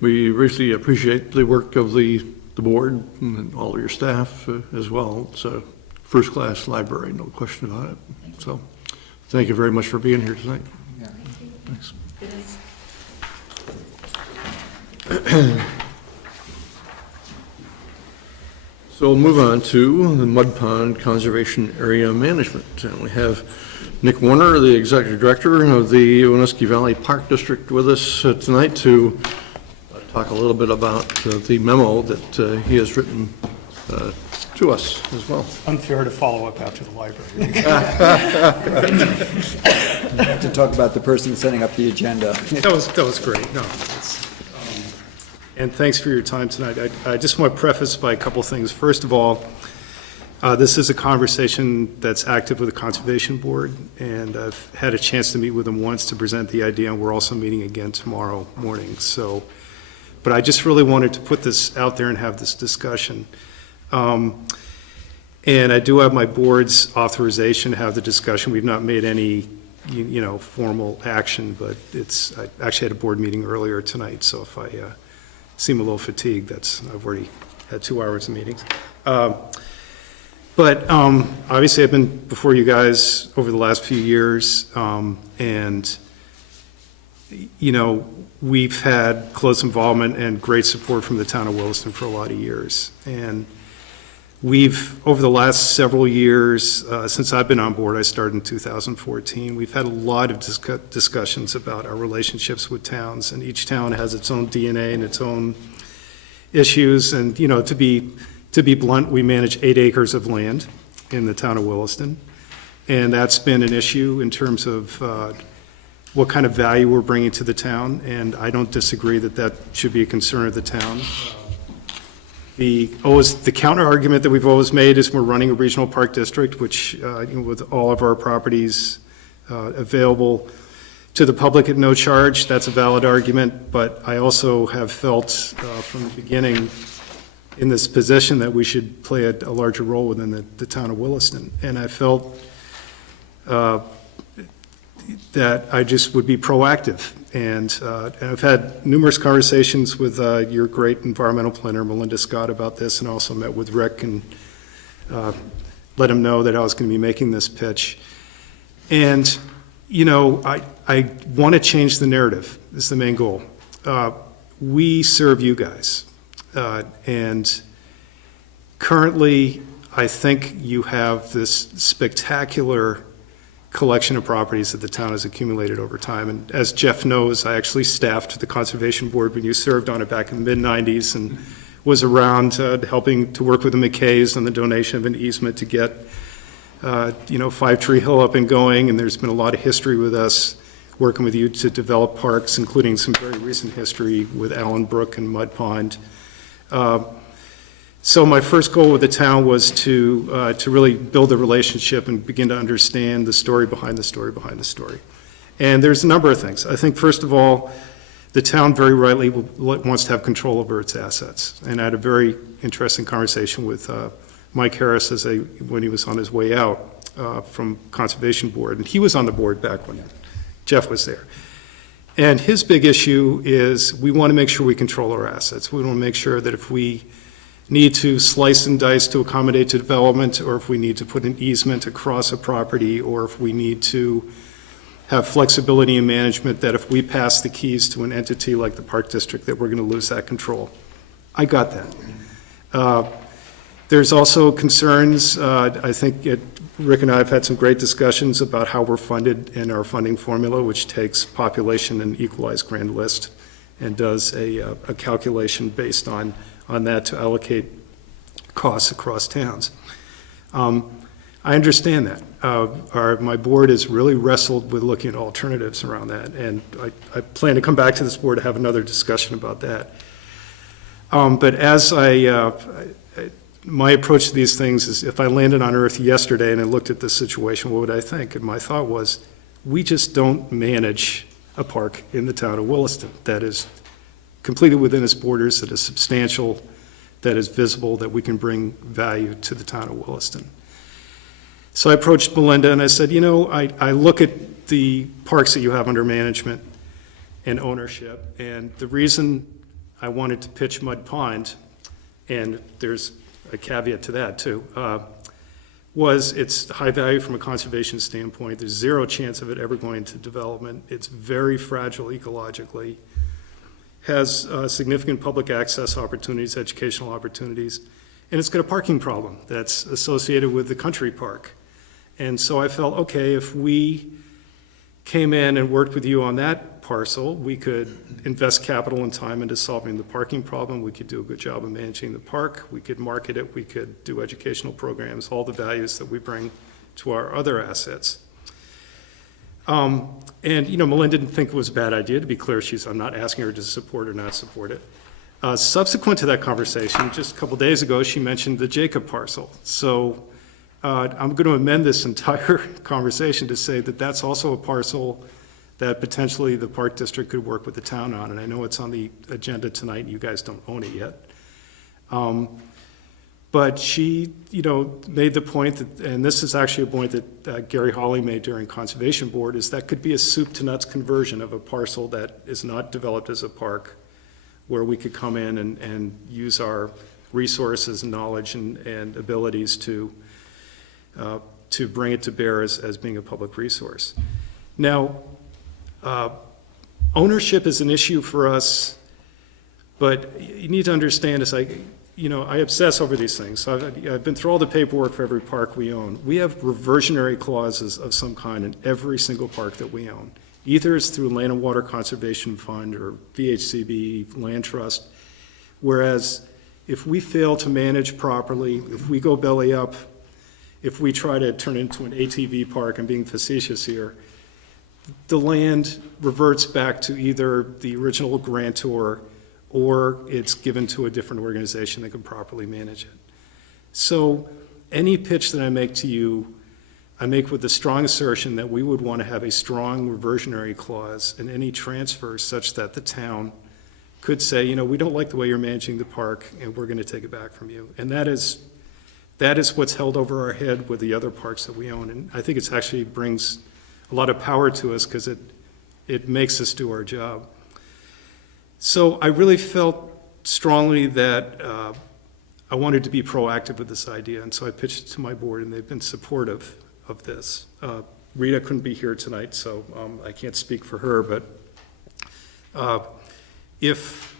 We really appreciate the work of the board and all of your staff as well. It's a first-class library, no question about it. So thank you very much for being here tonight. Yeah. Thanks. So we'll move on to the Mud Pond Conservation Area Management. And we have Nick Warner, the Executive Director of the Winooski Valley Park District, with us tonight to talk a little bit about the memo that he has written to us as well. Unfair to follow up after the library. To talk about the person setting up the agenda. That was great. No, and thanks for your time tonight. I just want to preface by a couple things. First of all, this is a conversation that's active with the Conservation Board, and I've had a chance to meet with them once to present the idea, and we're also meeting again tomorrow morning. So, but I just really wanted to put this out there and have this discussion. And I do have my board's authorization to have the discussion. We've not made any, formal action, but I actually had a board meeting earlier tonight, so if I seem a little fatigued, I've already had 2 hours of meetings. But obviously, I've been before you guys over the last few years, and, you know, we've had close involvement and great support from the town of Williston for a lot of years. And we've, over the last several years, since I've been on board, I started in 2014, we've had a lot of discussions about our relationships with towns, and each town has its own DNA and its own issues. And, you know, to be blunt, we manage 8 acres of land in the town of Williston, and that's been an issue in terms of what kind of value we're bringing to the town, and I don't disagree that that should be a concern of the town. The counter argument that we've always made is we're running a regional park district, which, you know, with all of our properties available to the public at no charge, that's a valid argument, but I also have felt from the beginning in this position that we should play a larger role within the town of Williston. And I felt that I just would be proactive. And I've had numerous conversations with your great environmental planner, Melinda Scott, about this, and also met with Rick and let him know that I was going to be making this pitch. And, you know, I want to change the narrative, is the main goal. We serve you guys. And currently, I think you have this spectacular collection of properties that the town has accumulated over time. And as Jeff knows, I actually staffed the Conservation Board when you served on it back in the mid-90s and was around helping to work with the McKays on the donation of an easement to get, you know, 5 Tree Hill up and going. And there's been a lot of history with us working with you to develop parks, including some very recent history with Allen Brook and Mud Pond. So my first goal with the town was to really build a relationship and begin to understand the story behind the story behind the story. And there's a number of things. I think, first of all, the town very rightly wants to have control over its assets. And I had a very interesting conversation with Mike Harris when he was on his way out from Conservation Board. And he was on the board back when Jeff was there. And his big issue is we want to make sure we control our assets. We want to make sure that if we need to slice and dice to accommodate to development, or if we need to put an easement across a property, or if we need to have flexibility in management, that if we pass the keys to an entity like the Park District, that we're going to lose that control. I got that. There's also concerns, I think Rick and I have had some great discussions about how we're funded in our funding formula, which takes population and equalized grand list and does a calculation based on that to allocate costs across towns. I understand that. My board has really wrestled with looking at alternatives around that, and I plan to come back to this board to have another discussion about that. But as my approach to these things is, if I landed on Earth yesterday and I looked at this situation, what would I think? And my thought was, we just don't manage a park in the town of Williston that is completely within its borders, that is substantial, that is visible, that we can bring value to the town of Williston. So I approached Melinda and I said, you know, I look at the parks that you have under management and ownership, and the reason I wanted to pitch Mud Pond, and there's a caveat to that too, was it's high value from a conservation standpoint. There's zero chance of it ever going to development. It's very fragile ecologically, has significant public access opportunities, educational opportunities, and it's got a parking problem that's associated with the country park. And so I felt, okay, if we came in and worked with you on that parcel, we could invest capital and time into solving the parking problem. We could do a good job of managing the park. We could market it. We could do educational programs, all the values that we bring to our other assets. And, you know, Melinda didn't think it was a bad idea. To be clear, I'm not asking her to support or not support it. Subsequent to that conversation, just a couple days ago, she mentioned the Jacob parcel. So I'm going to amend this entire conversation to say that that's also a parcel that potentially the Park District could work with the town on. And I know it's on the agenda tonight, and you guys don't own it yet. But she, you know, made the point that, and this is actually a point that Gary Hawley made during Conservation Board, is that could be a soup to nuts conversion of a parcel that is not developed as a park, where we could come in and use our resources, knowledge, and abilities to bring it to bear as being a public resource. Now, ownership is an issue for us, but you need to understand is I obsess over these things. So I've been through all the paperwork for every park we own. We have reversionary clauses of some kind in every single park that we own. Either it's through Land and Water Conservation Fund or VHCB, Land Trust, whereas if we fail to manage properly, if we go belly up, if we try to turn it into an ATV park, I'm being facetious here, the land reverts back to either the original grantor or it's given to a different organization that can properly manage it. So any pitch that I make to you, I make with the strong assertion that we would want to have a strong reversionary clause in any transfer such that the town could say, we don't like the way you're managing the park and we're going to take it back from you. And that is what's held over our head with the other parks that we own. And I think it actually brings a lot of power to us because it makes us do our job. So I really felt strongly that I wanted to be proactive with this idea, and so I pitched it to my board, and they've been supportive of this. Rita couldn't be here tonight, so I can't speak for her, but if,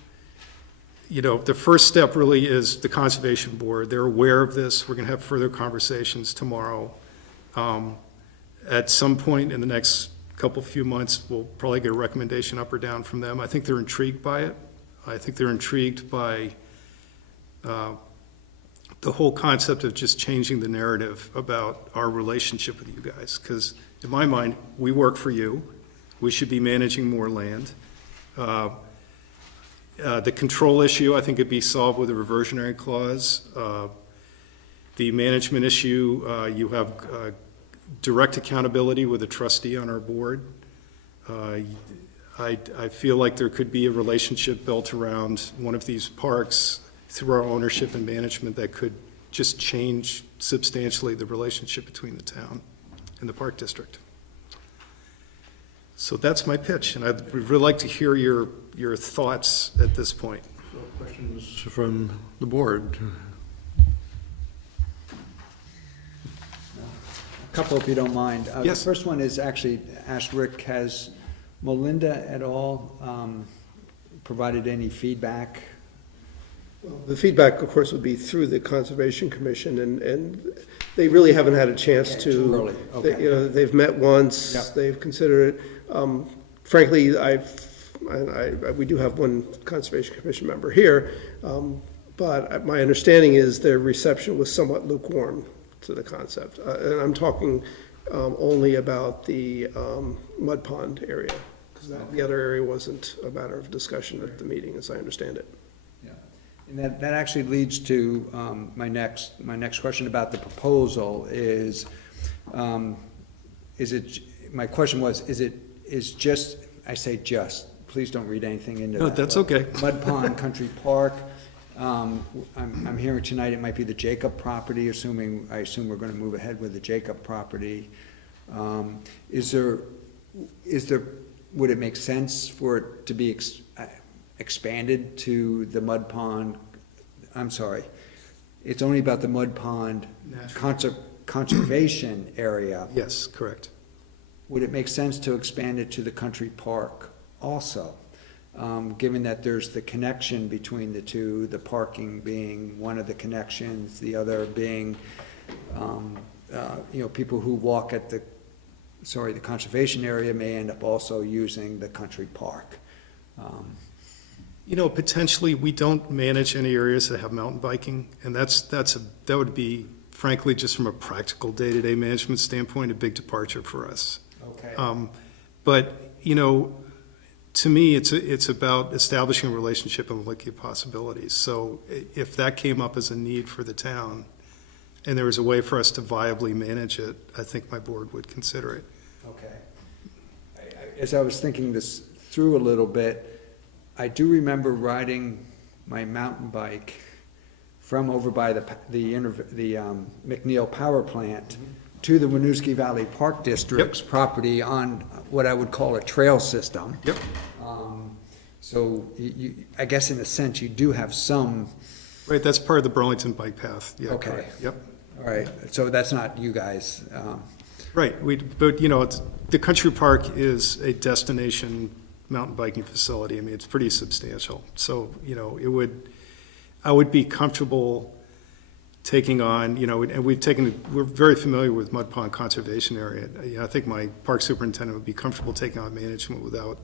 the first step really is the Conservation Board. They're aware of this. We're going to have further conversations tomorrow. At some point in the next few months, we'll probably get a recommendation up or down from them. I think they're intrigued by it. I think they're intrigued by the whole concept of just changing the narrative about our relationship with you guys. Because in my mind, we work for you. We should be managing more land. The control issue, I think, could be solved with a reversionary clause. The management issue, you have direct accountability with a trustee on our board. I feel like there could be a relationship built around one of these parks through our ownership and management that could just change substantially the relationship between the town and the park district. So that's my pitch, and I'd really like to hear your thoughts at this point. Questions from the board? A couple, if you don't mind. Yes. The first one is actually asked Rick, has Melinda at all provided any feedback? The feedback, of course, would be through the Conservation Commission, and they really haven't had a chance to. Too early. Okay. They've met once, Yep. they've considered it. Frankly, we do have one Conservation Commission member here, but my understanding is their reception was somewhat lukewarm to the concept. And I'm talking only about the mud pond area, because the other area wasn't a matter of discussion at the meeting, as I understand it. Yeah. And that actually leads to my next question about the proposal is it, my question was, is just, I say just, please don't read anything into that. No, that's okay. Mud Pond Country Park, I'm hearing tonight it might be the Jacob property, I assume we're gonna move ahead with the Jacob property. Would it make sense for it to be expanded to the Mud Pond? I'm sorry, it's only about the Mud Pond conservation area. Yes, correct. Would it make sense to expand it to the country park also? Given that there's the connection between the two, the parking being one of the connections, the other being, people who walk at the conservation area may end up also using the country park. Potentially, we don't manage any areas that have mountain biking, and that would be, frankly, just from a practical day-to-day management standpoint, a big departure for us. Okay. But, to me, it's about establishing a relationship and looking at possibilities. So if that came up as a need for the town, and there was a way for us to viably manage it, I think my board would consider it. Okay. As I was thinking this through a little bit, I do remember riding my mountain bike from over by the McNeil Power Plant to the Winooski Valley Park District's property on what I would call a trail system. Yep. So I guess in a sense, you do have some Right, that's part of the Burlington Bike Path, yeah, Okay. correct. Yep. All right, so that's not you guys. Right, but, you know, the country park is a destination mountain biking facility. I mean, it's pretty substantial. So, you know, I would be comfortable taking on, you know, and we're very familiar with Mud Pond Conservation Area. I think my park superintendent would be comfortable taking on management without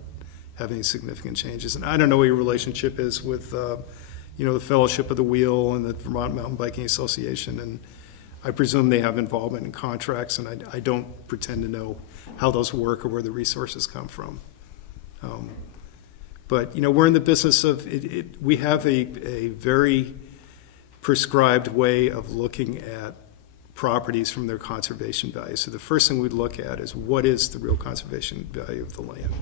having significant changes. And I don't know what your relationship is with, you know, the Fellowship of the Wheel and the Vermont Mountain Biking Association, and I presume they have involvement in contracts, and I don't pretend to know how those work or where the resources come from. But, you know, we're in the business of, we have a very prescribed way of looking at properties from their conservation value. So the first thing we'd look at is what is the real conservation value of the land?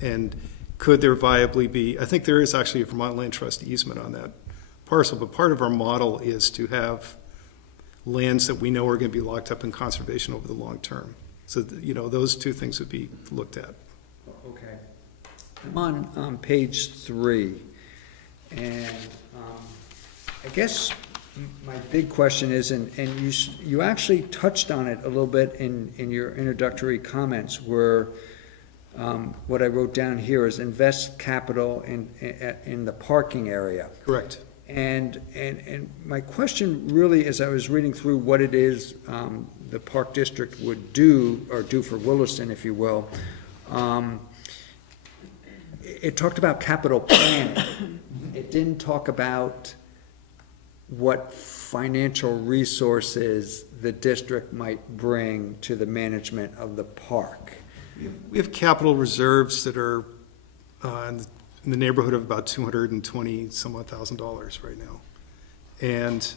And could there viably be, I think there is actually a Vermont Land Trust easement on that parcel, but part of our model is to have lands that we know are going to be locked up in conservation over the long term. So, you know, those two things would be looked at. Okay. I'm on page 3, and I guess my big question is, and you actually touched on it a little bit in your introductory comments, where what I wrote down here is invest capital in the parking area. Correct. And my question really, as I was reading through what it is the Park District would do, or do for Williston, if you will, it talked about capital planning. It didn't talk about what financial resources the district might bring to the management of the park. We have capital reserves that are in the neighborhood of about $220,000 right now. And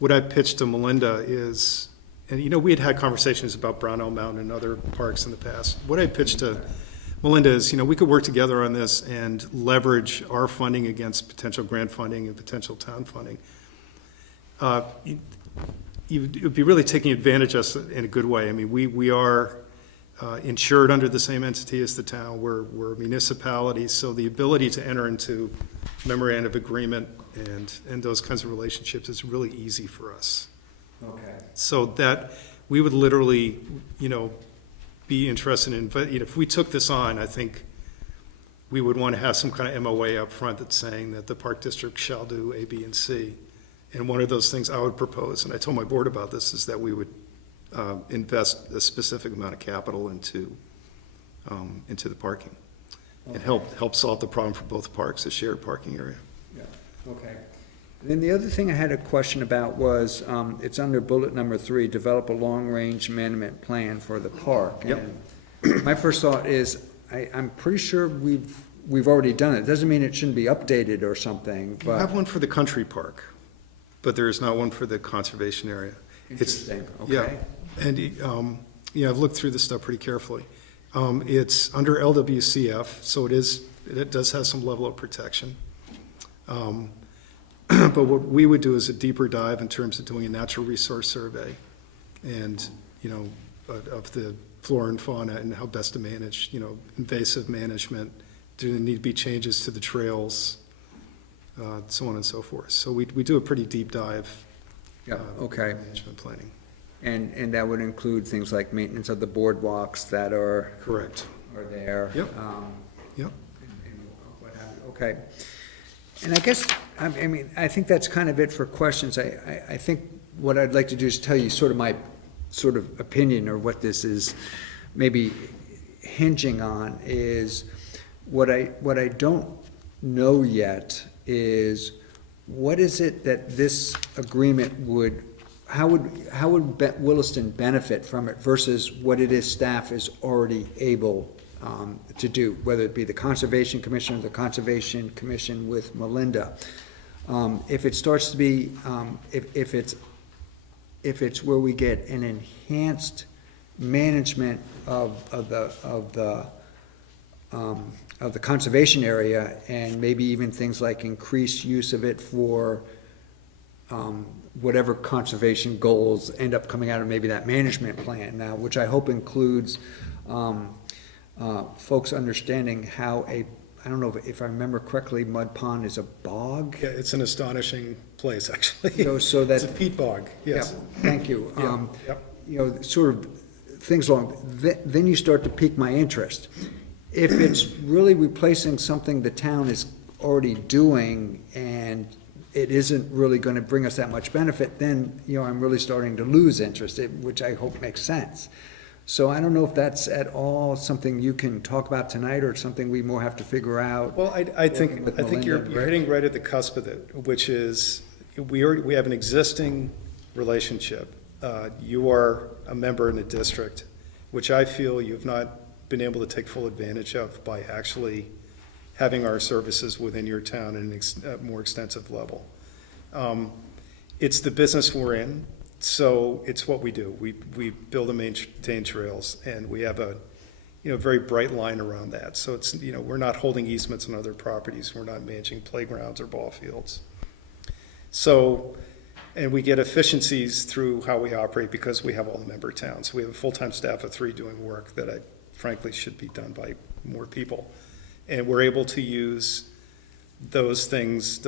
what I pitched to Melinda is, and you know, we had conversations about Brownell Mountain and other parks in the past. What I pitched to Melinda is, you know, we could work together on this and leverage our funding against potential grant funding and potential town funding. It would be really taking advantage of us in a good way. I mean, we are insured under the same entity as the town. We're municipalities, so the ability to enter into memorandum of agreement and those kinds of relationships is really easy for us. Okay. So that we would literally, you know, be interested in, but you know, if we took this on, I think we would want to have some kind of MOA up front that's saying that the park district shall do A, B, and C. And one of those things I would propose, and I told my board about this, is that we would invest a specific amount of capital into the parking and help solve the problem for both parks, a shared parking area. Yeah, okay. And then the other thing I had a question about was, it's under bullet number 3, develop a long-range management plan for the park. Yep. And my first thought is, I'm pretty sure we've already done it. Doesn't mean it shouldn't be updated or something, We but. have one for the country park, but there is not one for the conservation area. Interesting, Yeah, okay. and, yeah, I've looked through this stuff pretty carefully. It's under LWCF, so it does have some level of protection. But what we would do is a deeper dive in terms of doing a natural resource survey and, you know, of the flora and fauna and how best to manage, you know, invasive management. Do there need to be changes to the trails, so on and so forth. So we do a pretty deep dive. Yeah, okay. Management planning. And that would include things like maintenance of the boardwalks that are. Correct. Are there. Yep. Yep. And what have you. Okay. And I guess, I mean, I think that's kind of it for questions. I think what I'd like to do is tell you sort of my sort of opinion, or what this is maybe hinging on, is what I don't know yet is what is it that this agreement would, how would Williston benefit from it versus what it is staff is already able to do, whether it be the Conservation Commission or the Conservation Commission with Melinda. If it starts to be, if it's where we get an enhanced management of the conservation area, and maybe even things like increased use of it for whatever conservation goals end up coming out of maybe that management plan now, which I hope includes folks understanding how I don't know if I remember correctly, Mud Pond is a bog? Yeah, it's an astonishing place, actually. You know, so that. It's a peat bog, yes. Yeah, thank you. Yeah, yep. You know, sort of things along, then you start to pique my interest. If it's really replacing something the town is already doing and it isn't really gonna bring us that much benefit, then, you know, I'm really starting to lose interest, which I hope makes sense. So I don't know if that's at all something you can talk about tonight or something we more have to figure out. Well, I think with you're Melinda. hitting right at the cusp of it, which is, we have an existing relationship. You are a member in the district, which I feel you've not been able to take full advantage of by actually having our services within your town at a more extensive level. It's the business we're in, so it's what we do. We build and maintain trails, and we have a, you know, very bright line around that. So it's, you know, we're not holding easements on other properties. We're not managing playgrounds or ball fields. So, and we get efficiencies through how we operate because we have all the member towns. We have a full-time staff of 3 doing work that I frankly should be done by more people. And we're able to use those things,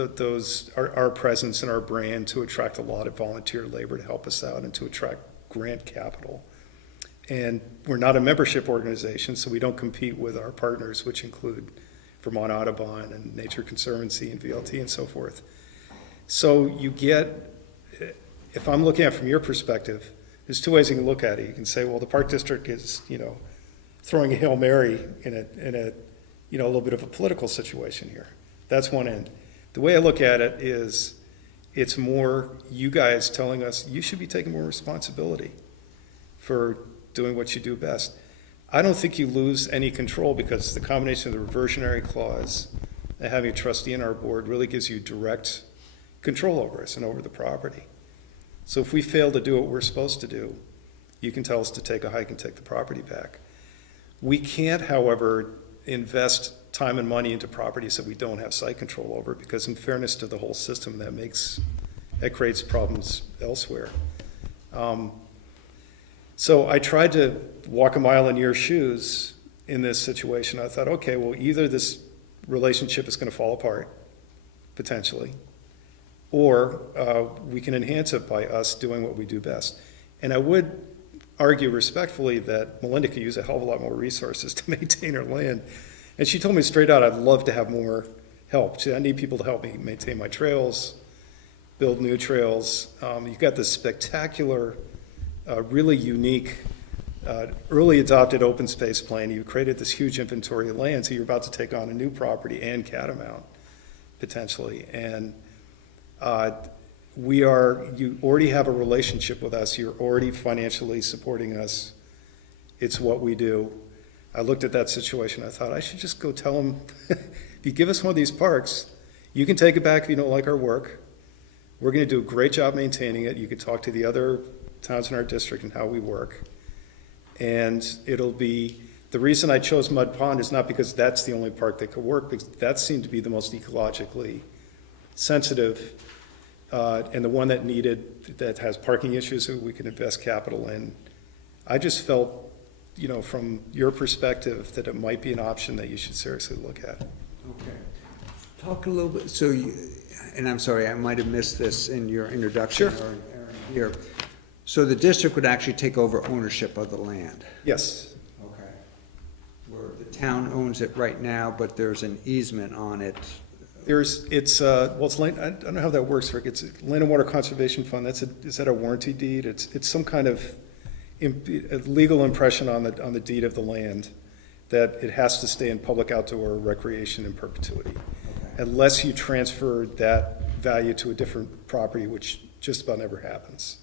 our presence and our brand to attract a lot of volunteer labor to help us out and to attract grant capital. And we're not a membership organization, so we don't compete with our partners, which include Vermont Audubon and Nature Conservancy and VLT and so forth. So you get, if I'm looking at it from your perspective, there's 2 ways you can look at it. You can say, well, the Park District is, you know, throwing a Hail Mary in a you know, a little bit of a political situation here. That's one end. The way I look at it is, it's more you guys telling us you should be taking more responsibility for doing what you do best. I don't think you lose any control because the combination of the reversionary clause and having a trustee in our board really gives you direct control over us and over the property. So if we fail to do what we're supposed to do, you can tell us to take a hike and take the property back. We can't, however, invest time and money into properties that we don't have site control over, because in fairness to the whole system, that creates problems elsewhere. So I tried to walk a mile in your shoes in this situation. I thought, okay, well, either this relationship is going to fall apart, potentially, or we can enhance it by us doing what we do best. And I would argue respectfully that Melinda could use a hell of a lot more resources to maintain her land. And she told me straight out, I'd love to have more help. I need people to help me maintain my trails, build new trails. You've got this spectacular, really unique, early adopted open space plan. You created this huge inventory of land, so you're about to take on a new property and Catamount, potentially. And you already have a relationship with us. You're already financially supporting us. It's what we do. I looked at that situation. I thought I should just go tell them, if you give us one of these parks, you can take it back if you don't like our work. We're going to do a great job maintaining it. You can talk to the other towns in our district and how we work. And it'll be, the reason I chose Mud Pond is not because that's the only park that could work, because that seemed to be the most ecologically sensitive and the one that has parking issues that we can invest capital in. I just felt, you know, from your perspective, that it might be an option that you should seriously look at. Okay. Talk a little bit, so you, and I'm sorry, I might have missed this in your introduction. Sure. Or here. So the district would actually take over ownership of the land? Yes. Okay. Where the town owns it right now, but there's an easement on it. It's land, I don't know how that works, Rick. It's Land and Water Conservation Fund. Is that a warranty deed? It's some kind of a legal impression on the deed of the land that it has to stay in public outdoor recreation in perpetuity, unless you transfer that value to a different property, which just about never happens.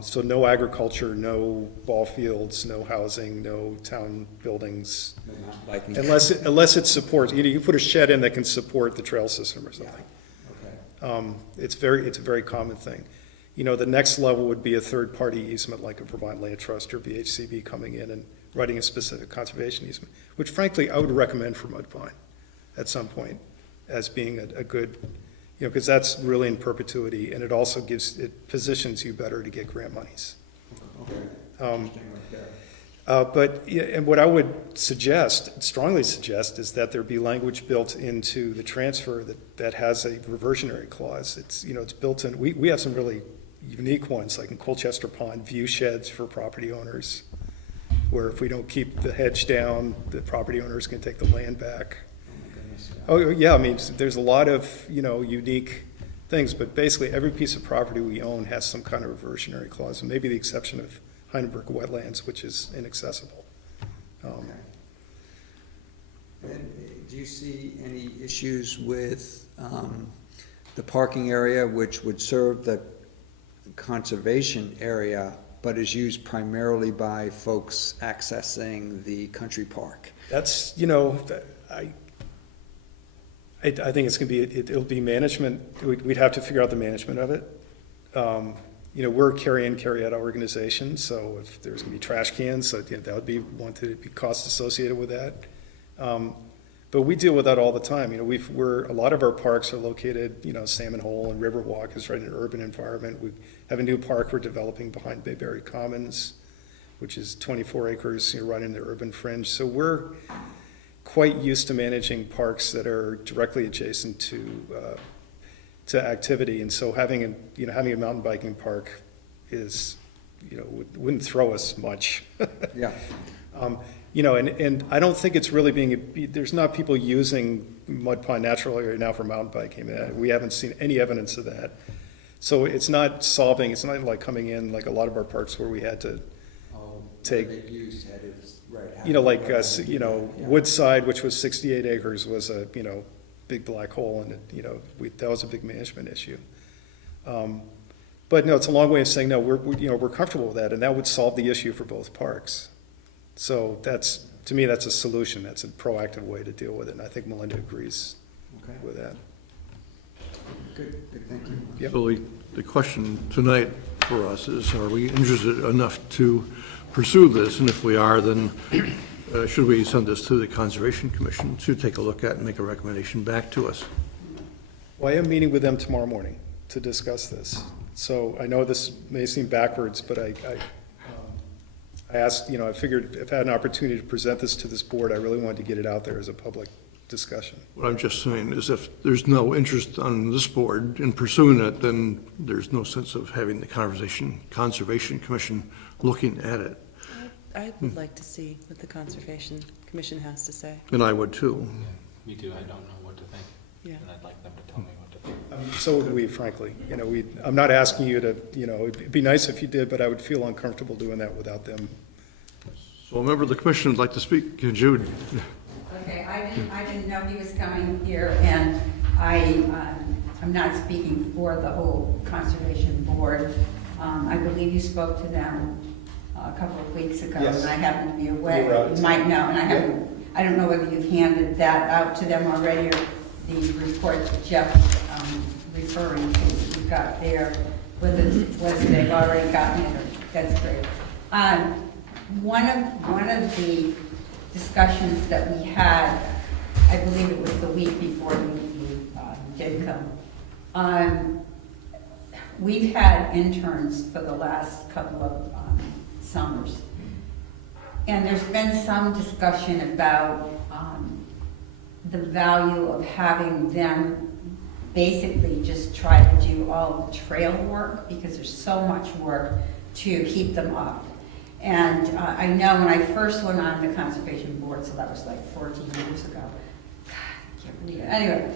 So no agriculture, no ball fields, no housing, no town buildings, unless it supports, you can put a shed in that can support the trail system or something. It's a very common thing. You know, the next level would be a third-party easement like a Vermont Land Trust or VHCB coming in and writing a specific conservation easement, which frankly I would recommend for Mud Pond at some point as being a good, you know, because that's really in perpetuity, and it also it positions you better to get grant monies. But, yeah, and what I would suggest, strongly suggest, is that there be language built into the transfer that has a reversionary clause. It's, it's built in, we have some really unique ones, like in Colchester Pond, view sheds for property owners, where if we don't keep the hedge down, the property owners can take the land back. Oh, yeah, I mean, there's a lot of, unique things, but basically every piece of property we own has some kind of reversionary clause, and maybe the exception of Heidelberg wetlands, which is inaccessible. And do you see any issues with the parking area, which would serve the conservation area, but is used primarily by folks accessing the country park? That's, I think it's gonna be, it'll be management, we'd have to figure out the management of it. We're a carry-in, carry-out organization, so if there's gonna be trash cans, so that would be one to be cost associated with that. But we deal with that all the time. A lot of our parks are located, Salmon Hole and Riverwalk is right in an urban environment. We have a new park we're developing behind Bayberry Commons, which is 24 acres, right in the urban fringe. So we're quite used to managing parks that are directly adjacent to activity, and so having a mountain biking park is, wouldn't throw us much. Yeah. And I don't think it's really there's not people using Mud Pond Natural Area now for mountain biking. We haven't seen any evidence of that. So it's not like coming in like a lot of our parks where we had to take, Woodside, which was 68 acres, was a, big black hole, and that was a big management issue. But no, it's a long way of saying, no, we're comfortable with that, and that would solve the issue for both parks. So to me, that's a solution. That's a proactive way to deal with it, and I think Melinda agrees with that. Good, thank you. Yep. So the question tonight for us is, are we interested enough to pursue this? And if we are, then should we send this to the Conservation Commission to take a look at and make a recommendation back to us? Well, I am meeting with them tomorrow morning to discuss this. So I know this may seem backwards, but I asked, I figured if I had an opportunity to present this to this board, I really wanted to get it out there as a public discussion. What I'm just saying is if there's no interest on this board in pursuing it, then there's no sense of having the Conservation Commission looking at it. I would like to see what the Conservation Commission has to say. And I would too. Me too, I don't know what to think. Yeah. And I'd like them to tell me what to think. So would we, frankly. I'm not asking you to, it'd be nice if you did, but I would feel uncomfortable doing that without them. So a member of the commission would like to speak. Jude. Okay, I didn't know he was coming here, and I'm not speaking for the whole Conservation Board. I believe you spoke to them a couple of weeks ago, Yes. and I happen to be away. You were out. You might know, and I don't know whether you've handed that out to them already, or the report that Jeff referring to that you got there, whether they've already gotten it, or that's great. One of the discussions that we had, I believe it was the week before you did come, we've had interns for the last couple of summers. And there's been some discussion about the value of having them basically just try to do all the trail work, because there's so much work to keep them up. And I know when I first went on the Conservation Board, so that was like 14 years ago. God, I can't believe it. Anyway,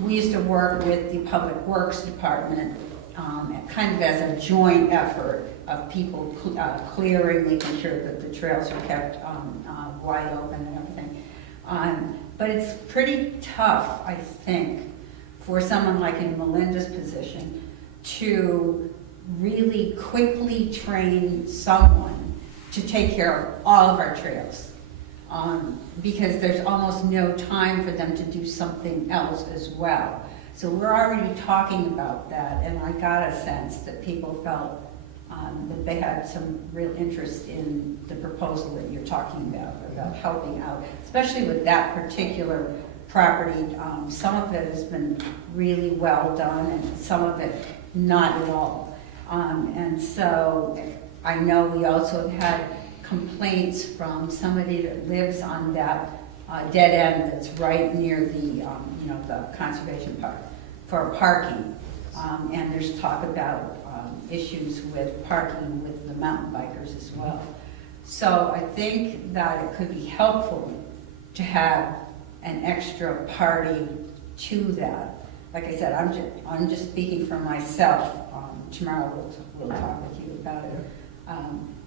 we used to work with the Public Works Department kind of as a joint effort of people clearing, making sure that the trails are kept wide open and everything. But it's pretty tough, I think, for someone like in Melinda's position to really quickly train someone to take care of all of our trails. Because there's almost no time for them to do something else as well. So we're already talking about that, and I got a sense that people felt that they had some real interest in the proposal that you're talking about helping out, especially with that particular property. Some of it has been really well done, and some of it not at all. And so I know we also have had complaints from somebody that lives on that dead end that's right near the, the conservation park for parking. And there's talk about issues with parking with the mountain bikers as well. So I think that it could be helpful to have an extra party to that. Like I said, I'm just speaking for myself. Tomorrow we'll talk with you about it.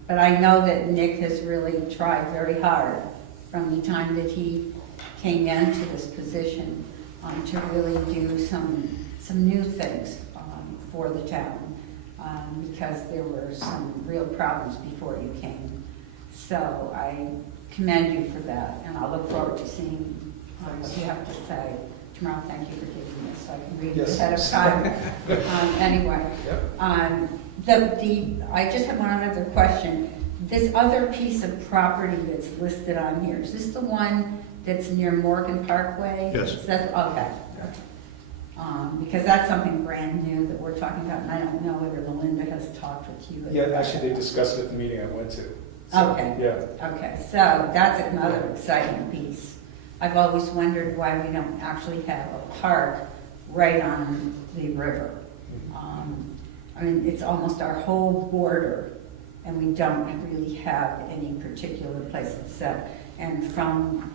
But I know that Nick has really tried very hard from the time that he came into this position to really do some new things for the town because there were some real problems before you came. So I commend you for that, and I'll look forward to seeing what you have to say tomorrow. Thank you for giving this so I can read it ahead of time. Anyway, I just have one other question. This other piece of property that's listed on here, is this the one that's near Morgan Parkway? Yes. Is that, okay. Because that's something brand new that we're talking about, and I don't know whether Melinda has talked with you. Yeah, actually, they discussed it at the meeting I went to. Okay. Yeah. Okay, so that's another exciting piece. I've always wondered why we don't actually have a park right on the river. I mean, it's almost our whole border, and we don't really have any particular place to set. And from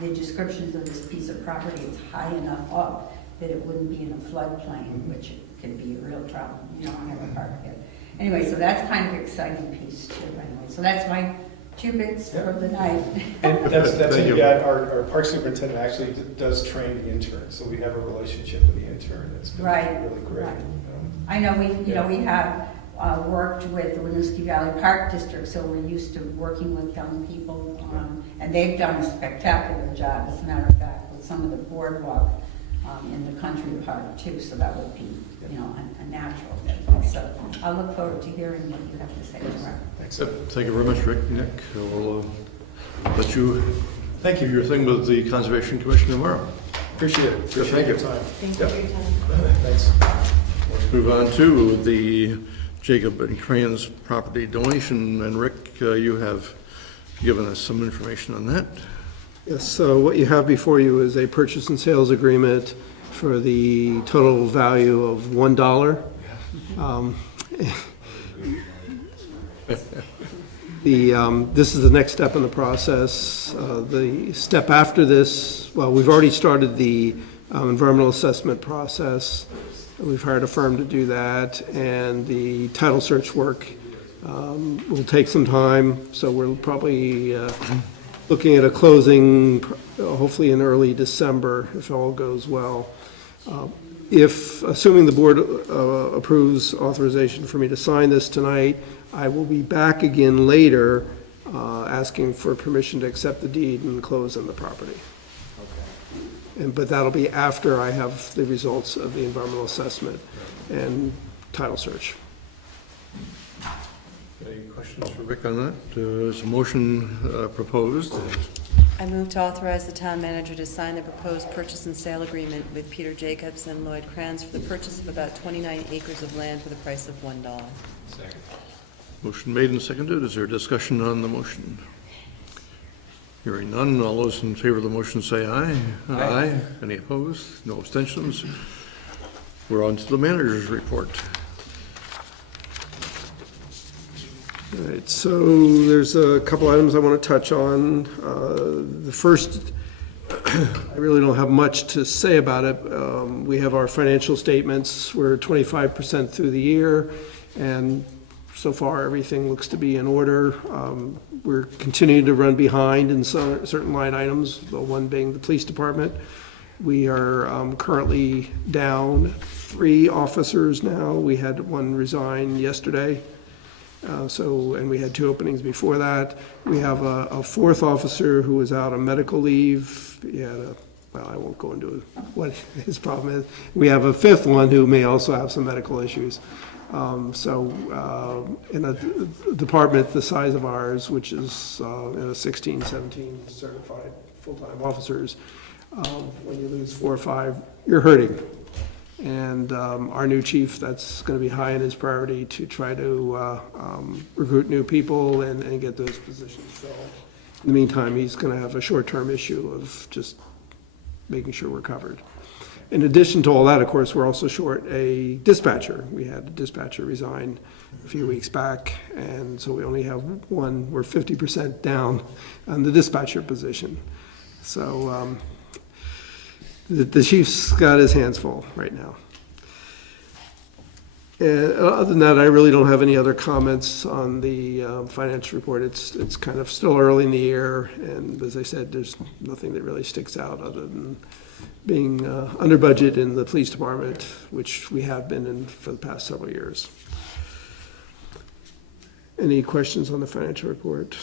the descriptions of this piece of property, it's high enough up that it wouldn't be in a floodplain, which could be a real problem. You don't have a park yet. Anyway, so that's kind of an exciting piece too, anyway. So that's my 2 bits for the night. And that's Thank you. yeah, our park superintendent actually does train the intern, so we have a relationship with the intern. It's been really great. Right. I know we have worked with the Winooski Valley Park District, so we're used to working with young people, and they've done a spectacular job, as a matter of fact, with some of the boardwalk in the country park too, so that would be, a natural thing. So I'll look forward to hearing what you have to say tomorrow. Thanks. Thank you very much, Rick. Nick, we'll let you do your thing with the Conservation Commission tomorrow. Appreciate it. Appreciate your time. Thank you for your time. Thanks. Let's move on to the Jacob and Crane's property donation, and Rick, you have given us some information on that. Yes, so what you have before you is a purchase and sales agreement for the total value of $1. This is the next step in the process. The step after this, well, we've already started the environmental assessment process. We've hired a firm to do that, and the title search work will take some time, so we're probably looking at a closing hopefully in early December, if all goes well. Assuming the board approves authorization for me to sign this tonight, I will be back again later asking for permission to accept the deed and close on the property. But that'll be after I have the results of the environmental assessment and title search. Any questions for Rick on that? There's a motion proposed. I move to authorize the town manager to sign the proposed purchase and sale agreement with Peter Jacobs and Lloyd Kranz for the purchase of about 29 acres of land for the price of $1. Second. Motion made and seconded. Is there discussion on the motion? Hearing none, all those in favor of the motion say aye. Aye. Any opposed? No abstentions? We're on to the manager's report. All right, so there's a couple items I want to touch on. The first, I really don't have much to say about it. We have our financial statements. We're 25% through the year, and so far everything looks to be in order. We're continuing to run behind in certain line items, the one being the police department. We are currently down 3 officers now. We had one resign yesterday. And we had 2 openings before that. We have a 4th officer who is out on medical leave. He had I won't go into what his problem is. We have a 5th one who may also have some medical issues. In a department the size of ours, which is 16, 17 certified full-time officers, when you lose 4 or 5, you're hurting. And our new chief, that's going to be high in his priority to try to recruit new people and get those positions filled. In the meantime, he's going to have a short-term issue of just making sure we're covered. In addition to all that, of course, we're also short a dispatcher. We had a dispatcher resign a few weeks back, and so we only have one. We're 50% down on the dispatcher position. So the chief's got his hands full right now. And other than that, I really don't have any other comments on the financial report. It's kind of still early in the year, and as I said, there's nothing that really sticks out other than being under budget in the police department, which we have been in for the past several years. Any questions on the financial report?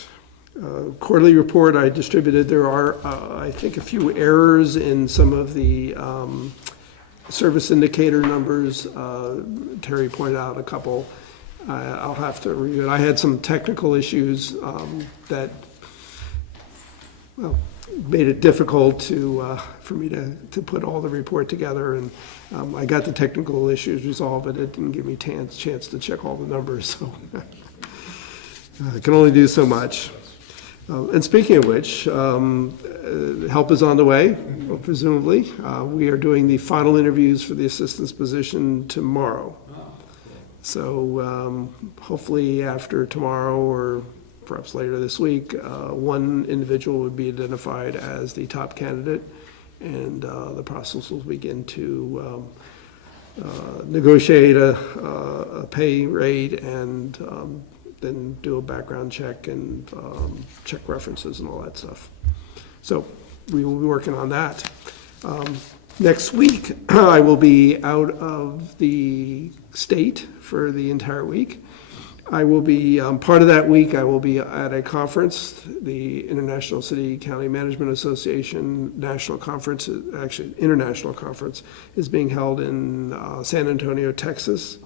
Quarterly report I distributed. There are, I think, a few errors in some of the service indicator numbers. Terry pointed out a couple. I'll have to review it. I had some technical issues that, well, made it difficult for me to put all the report together, and I got the technical issues resolved, but it didn't give me chance to check all the numbers, so I can only do so much. And speaking of which, help is on the way, presumably. We are doing the final interviews for the assistant's position tomorrow. So hopefully after tomorrow or perhaps later this week, one individual would be identified as the top candidate, and the process will begin to negotiate a pay rate and then do a background check and check references and all that stuff. So we will be working on that. Next week, I will be out of the state for the entire week. I will be, part of that week, I will be at a conference, the International City County Management Association National Conference, actually International Conference, is being held in San Antonio, Texas.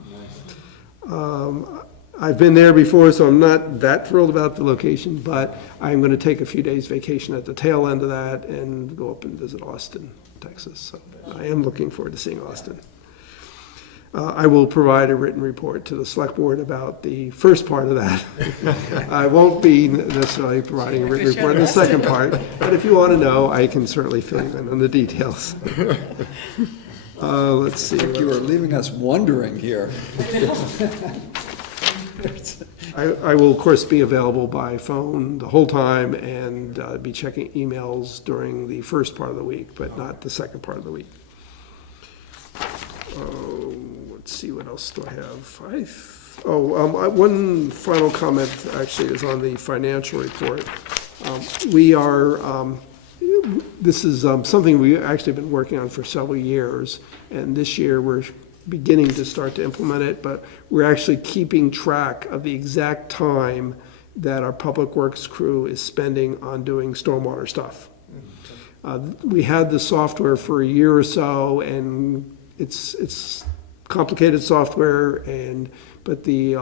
I've been there before, so I'm not that thrilled about the location, but I'm going to take a few days vacation at the tail end of that and go up and visit Austin, Texas. So I am looking forward to seeing Austin. I will provide a written report to the select board about the first part of that. I won't be necessarily providing a written report on the second part, but if you want to know, I can certainly fill you in on the details. Let's see. I think you are leaving us wondering here. I will, of course, be available by phone the whole time and be checking emails during the first part of the week, but not the second part of the week. Let's see, what else do I have? One final comment actually is on the financial report. We are, this is something we've actually been working on for several years, and this year we're beginning to start to implement it, but we're actually keeping track of the exact time that our public works crew is spending on doing stormwater stuff. We had the software for a year or so, and it's complicated software, but the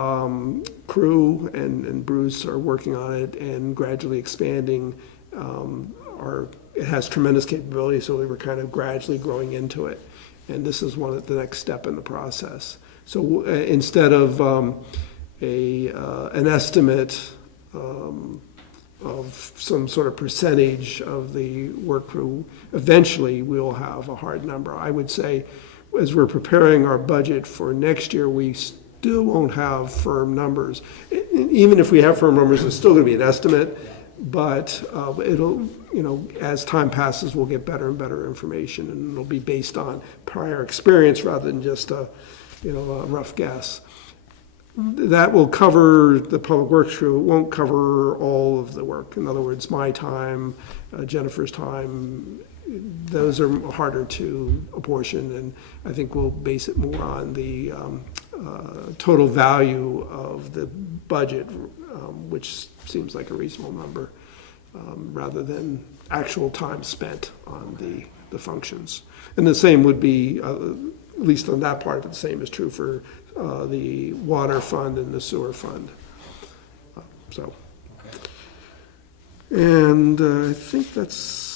crew and Bruce are working on it and gradually expanding. It has tremendous capability, so we were kind of gradually growing into it. And this is the next step in the process. So instead of an estimate of some sort of percentage of the work crew, eventually we'll have a hard number. I would say, as we're preparing our budget for next year, we still won't have firm numbers. Even if we have firm numbers, it's still going to be an estimate. But it'll, as time passes, we'll get better and better information, and it'll be based on prior experience rather than just a rough guess. That will cover the public works crew. It won't cover all of the work. In other words, my time, Jennifer's time, those are harder to apportion, and I think we'll base it more on the total value of the budget, which seems like a reasonable number, rather than actual time spent on the functions. And the same would be, at least on that part of it, the same is true for the water fund and the sewer fund. And I think that's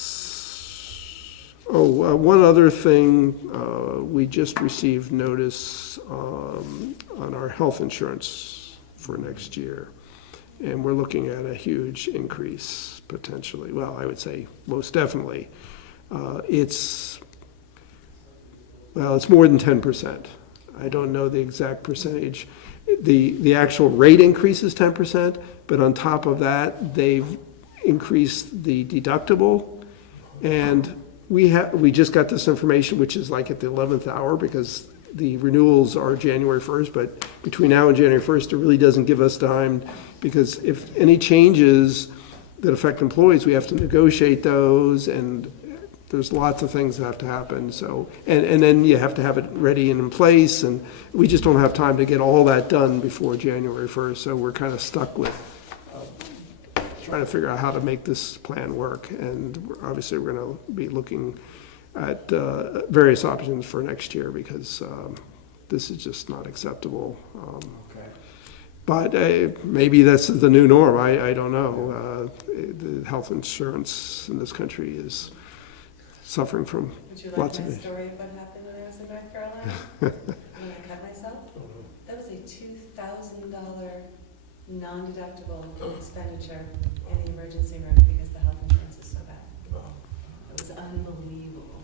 One other thing, we just received notice on our health insurance for next year. And we're looking at a huge increase potentially. Well, I would say most definitely. It's more than 10%. I don't know the exact percentage. The actual rate increase is 10%, but on top of that, they've increased the deductible. And we just got this information, which is like at the 11th hour, because the renewals are January 1st, but between now and January 1st, it really doesn't give us time, because if any changes that affect employees, we have to negotiate those, and there's lots of things that have to happen, so, and then you have to have it ready and in place, and we just don't have time to get all that done before January 1st, so we're kind of stuck with trying to figure out how to make this plan work, and obviously we're going to be looking at various options for next year, because this is just not acceptable. But maybe that's the new norm, I don't know. The health insurance in this country is suffering from lots of Would you like my issues. story of what happened when I was in North Carolina? When I cut myself? That was a $2,000 non-deductible expenditure in the emergency room because the health insurance is so bad. It was unbelievable.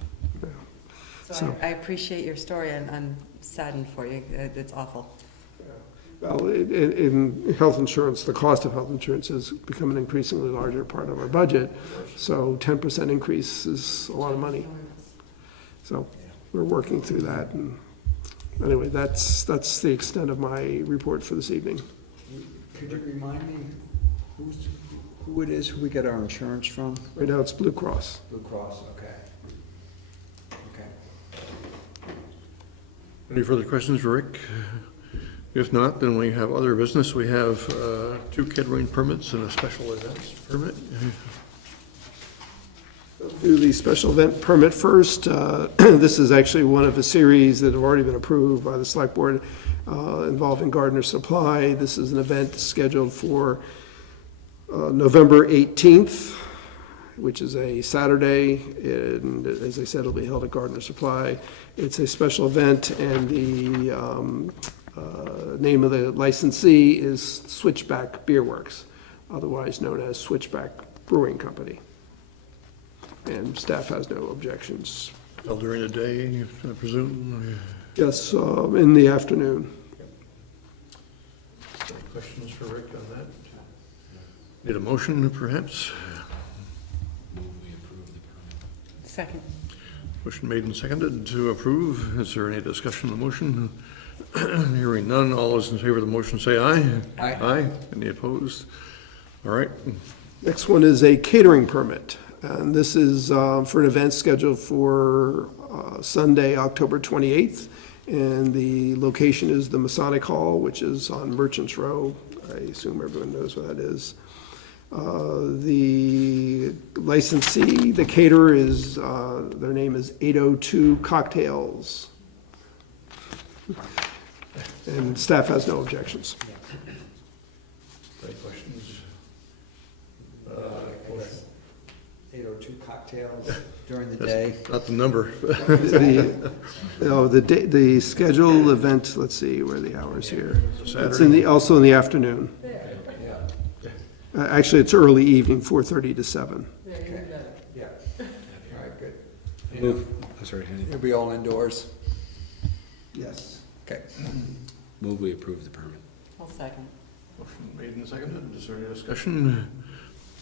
So I appreciate your story, and I'm saddened for you. It's awful. Well, in health insurance, the cost of health insurance has become an increasingly larger part of our budget, so 10% increase is a lot of money. So we're working through that, and anyway, that's the extent of my report for this evening. Could you remind me who it is, who we get our insurance from? Right now, it's Blue Cross. Blue Cross, okay. Okay. Any further questions for Rick? If not, then we have other business. We have 2 catering permits and a special events permit. Do the special event permit first. This is actually one of a series that have already been approved by the Select Board involving Gardner Supply. This is an event scheduled for November 18th, which is a Saturday, and as I said, it'll be held at Gardner Supply. It's a special event, and the name of the licensee is Switchback Beer Works, otherwise known as Switchback Brewing Company. And staff has no objections. Held during the day, I presume? Yes, in the afternoon. Any questions for Rick on that? Need a motion, perhaps? Second. Motion made and seconded to approve. Is there any discussion on the motion? Hearing none, all those in favor of the motion say aye. Aye. Aye. Any opposed? All right. Next one is a catering permit. And this is for an event scheduled for Sunday, October 28th. And the location is the Masonic Hall, which is on Merchants Row. I assume everyone knows what that is. The licensee, the caterer is, their name is 802 Cocktails. And staff has no objections. Any questions? 802 cocktails during the day. Not the number. The scheduled event, let's see, where are the hours here? It's Saturday? also in the afternoon. Actually, it's early evening, 4:30 to 7. Okay. Yeah. All right, good. Move, oh, sorry, It'll be all indoors? Yes. Okay. move we approve the permit. I'll second. Motion made and seconded. Is there any discussion?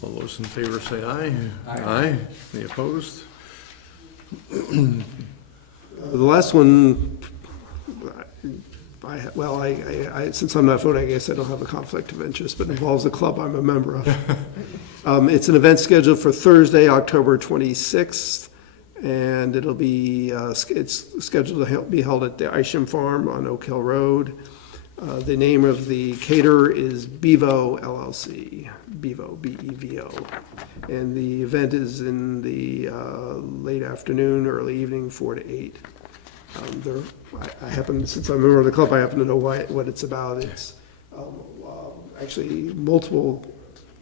All those in favor say aye. Aye. Any opposed? The last one, since I'm not voting, I guess I don't have a conflict of interest, but involves a club I'm a member of. It's an event scheduled for Thursday, October 26th, and it'll be, it's scheduled to be held at the Isham Farm on Oak Hill Road. The name of the caterer is Bevo LLC, Bevo, B-E-V-O. And the event is in the late afternoon, early evening, 4 to 8. I happen, since I'm a member of the club, I happen to know what it's about. It's actually multiple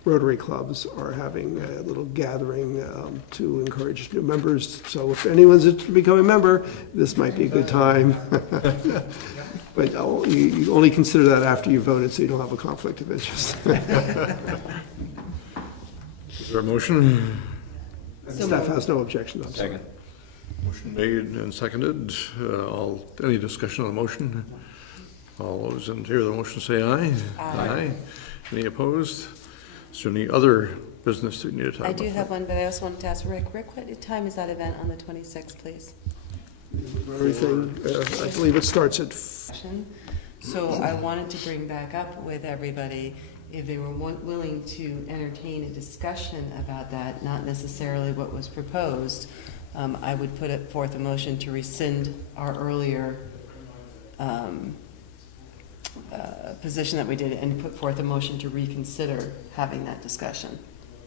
Rotary clubs are having a little gathering to encourage new members. So if anyone's interested in becoming a member, this might be a good time. But you only consider that after you voted, so you don't have a conflict of interest. Is there a motion? Staff has no objection, I'm sorry. Second. Motion made and seconded. Any discussion on the motion? All those in favor of the motion say aye. Aye. Any opposed? Is there any other business that you need to talk about? I do have one, but I also wanted to ask Rick, what time is that event on the 26th, please? Everything, I believe it starts at, So I wanted to bring back up with everybody, if they were willing to entertain a discussion about that, not necessarily what was proposed, I would put it forth a motion to rescind our earlier position that we did and put forth a motion to reconsider having that discussion.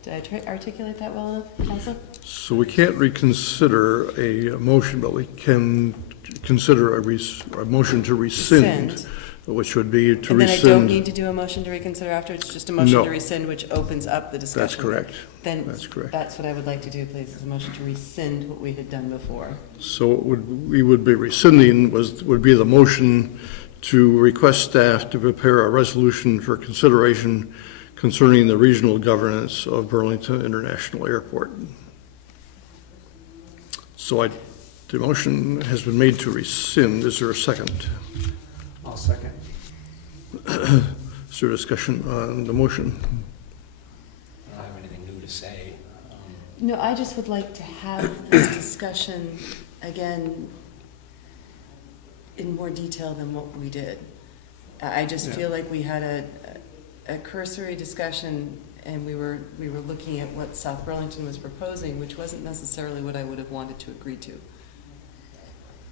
Did I articulate that well enough, Council? So we can't reconsider a motion, but we can consider a motion to rescind, which would be to rescind. And then I don't need to do a motion to reconsider after, it's just a motion No. to rescind, which opens up the discussion. That's correct. Then That's correct. that's what I would like to do, please, is a motion to rescind what we had done before. So we would be rescinding would be the motion to request staff to prepare a resolution for consideration concerning the regional governance of Burlington International Airport. So the motion has been made to rescind. Is there a second? I'll second. Is there discussion on the motion? I don't have anything new to say. No, I just would like to have this discussion again in more detail than what we did. I just feel like we had a cursory discussion and we were looking at what South Burlington was proposing, which wasn't necessarily what I would have wanted to agree to.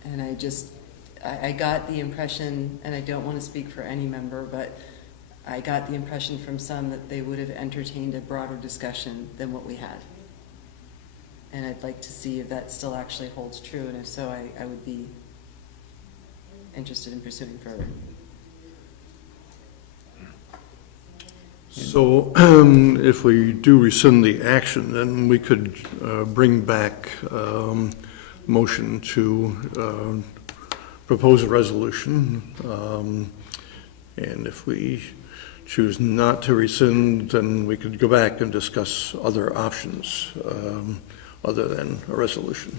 And I got the impression, and I don't want to speak for any member, but I got the impression from some that they would have entertained a broader discussion than what we had. And I'd like to see if that still actually holds true, and if so, I would be interested in pursuing further. So if we do rescind the action, then we could bring back motion to propose a resolution. And if we choose not to rescind, then we could go back and discuss other options other than a resolution.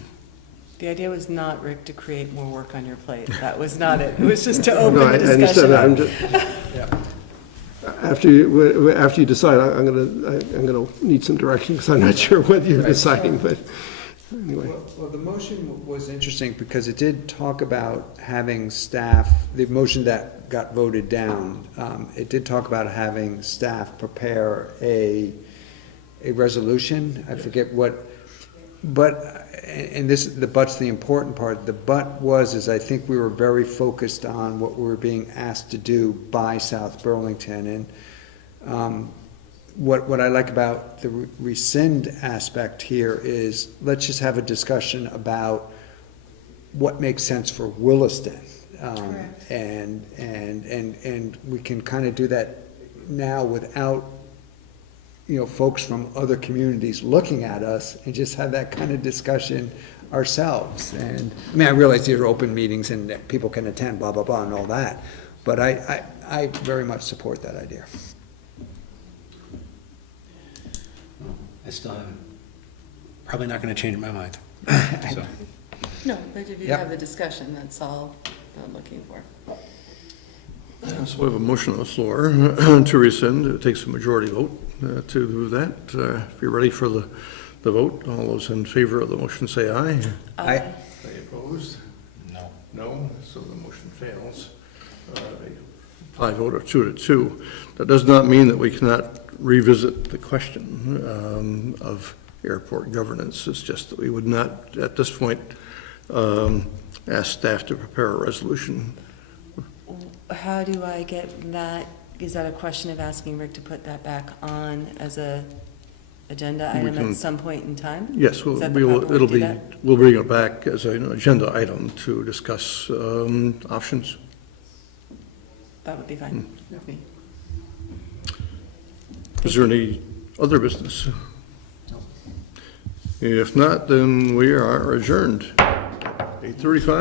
The idea was not, Rick, to create more work on your plate. That was not it. It was just to open no, the I discussion. understand that. After you decide, I'm gonna need some direction because I'm not sure what you're deciding, but anyway. Well, the motion was interesting because it did talk about having staff, the motion that got voted down, it did talk about having staff prepare a resolution. I forget what, but, and this, the but's the important part. The but is I think we were very focused on what we were being asked to do by South Burlington. And what I like about the rescind aspect here is let's just have a discussion about what makes sense for Williston. And we can kind of do that now without, you know, folks from other communities looking at us and just have that kind of discussion ourselves. And, I mean, I realize these are open meetings and that people can attend, blah, blah, blah, and all that. But I very much support that idea. I still haven't, probably not going to change my mind. So. No, but if you Yep. have the discussion, that's all I'm looking for. So we have a motion on the floor to rescind. It takes a majority vote to do that. If you're ready for the vote, all those in favor of the motion say aye. Aye. Any opposed? No. No, so the motion fails. A tie vote of 2-2. That does not mean that we cannot revisit the question of airport governance. It's just that we would not, at this point, ask staff to prepare a resolution. How do I get that? Is that a question of asking Rick to put that back on as a agenda item at some point in time? Yes, Is that the proper way to do that? we'll bring it back as an agenda item to discuss options. That would be fine with me. Is there any other business? If not, then we are adjourned. 8:35.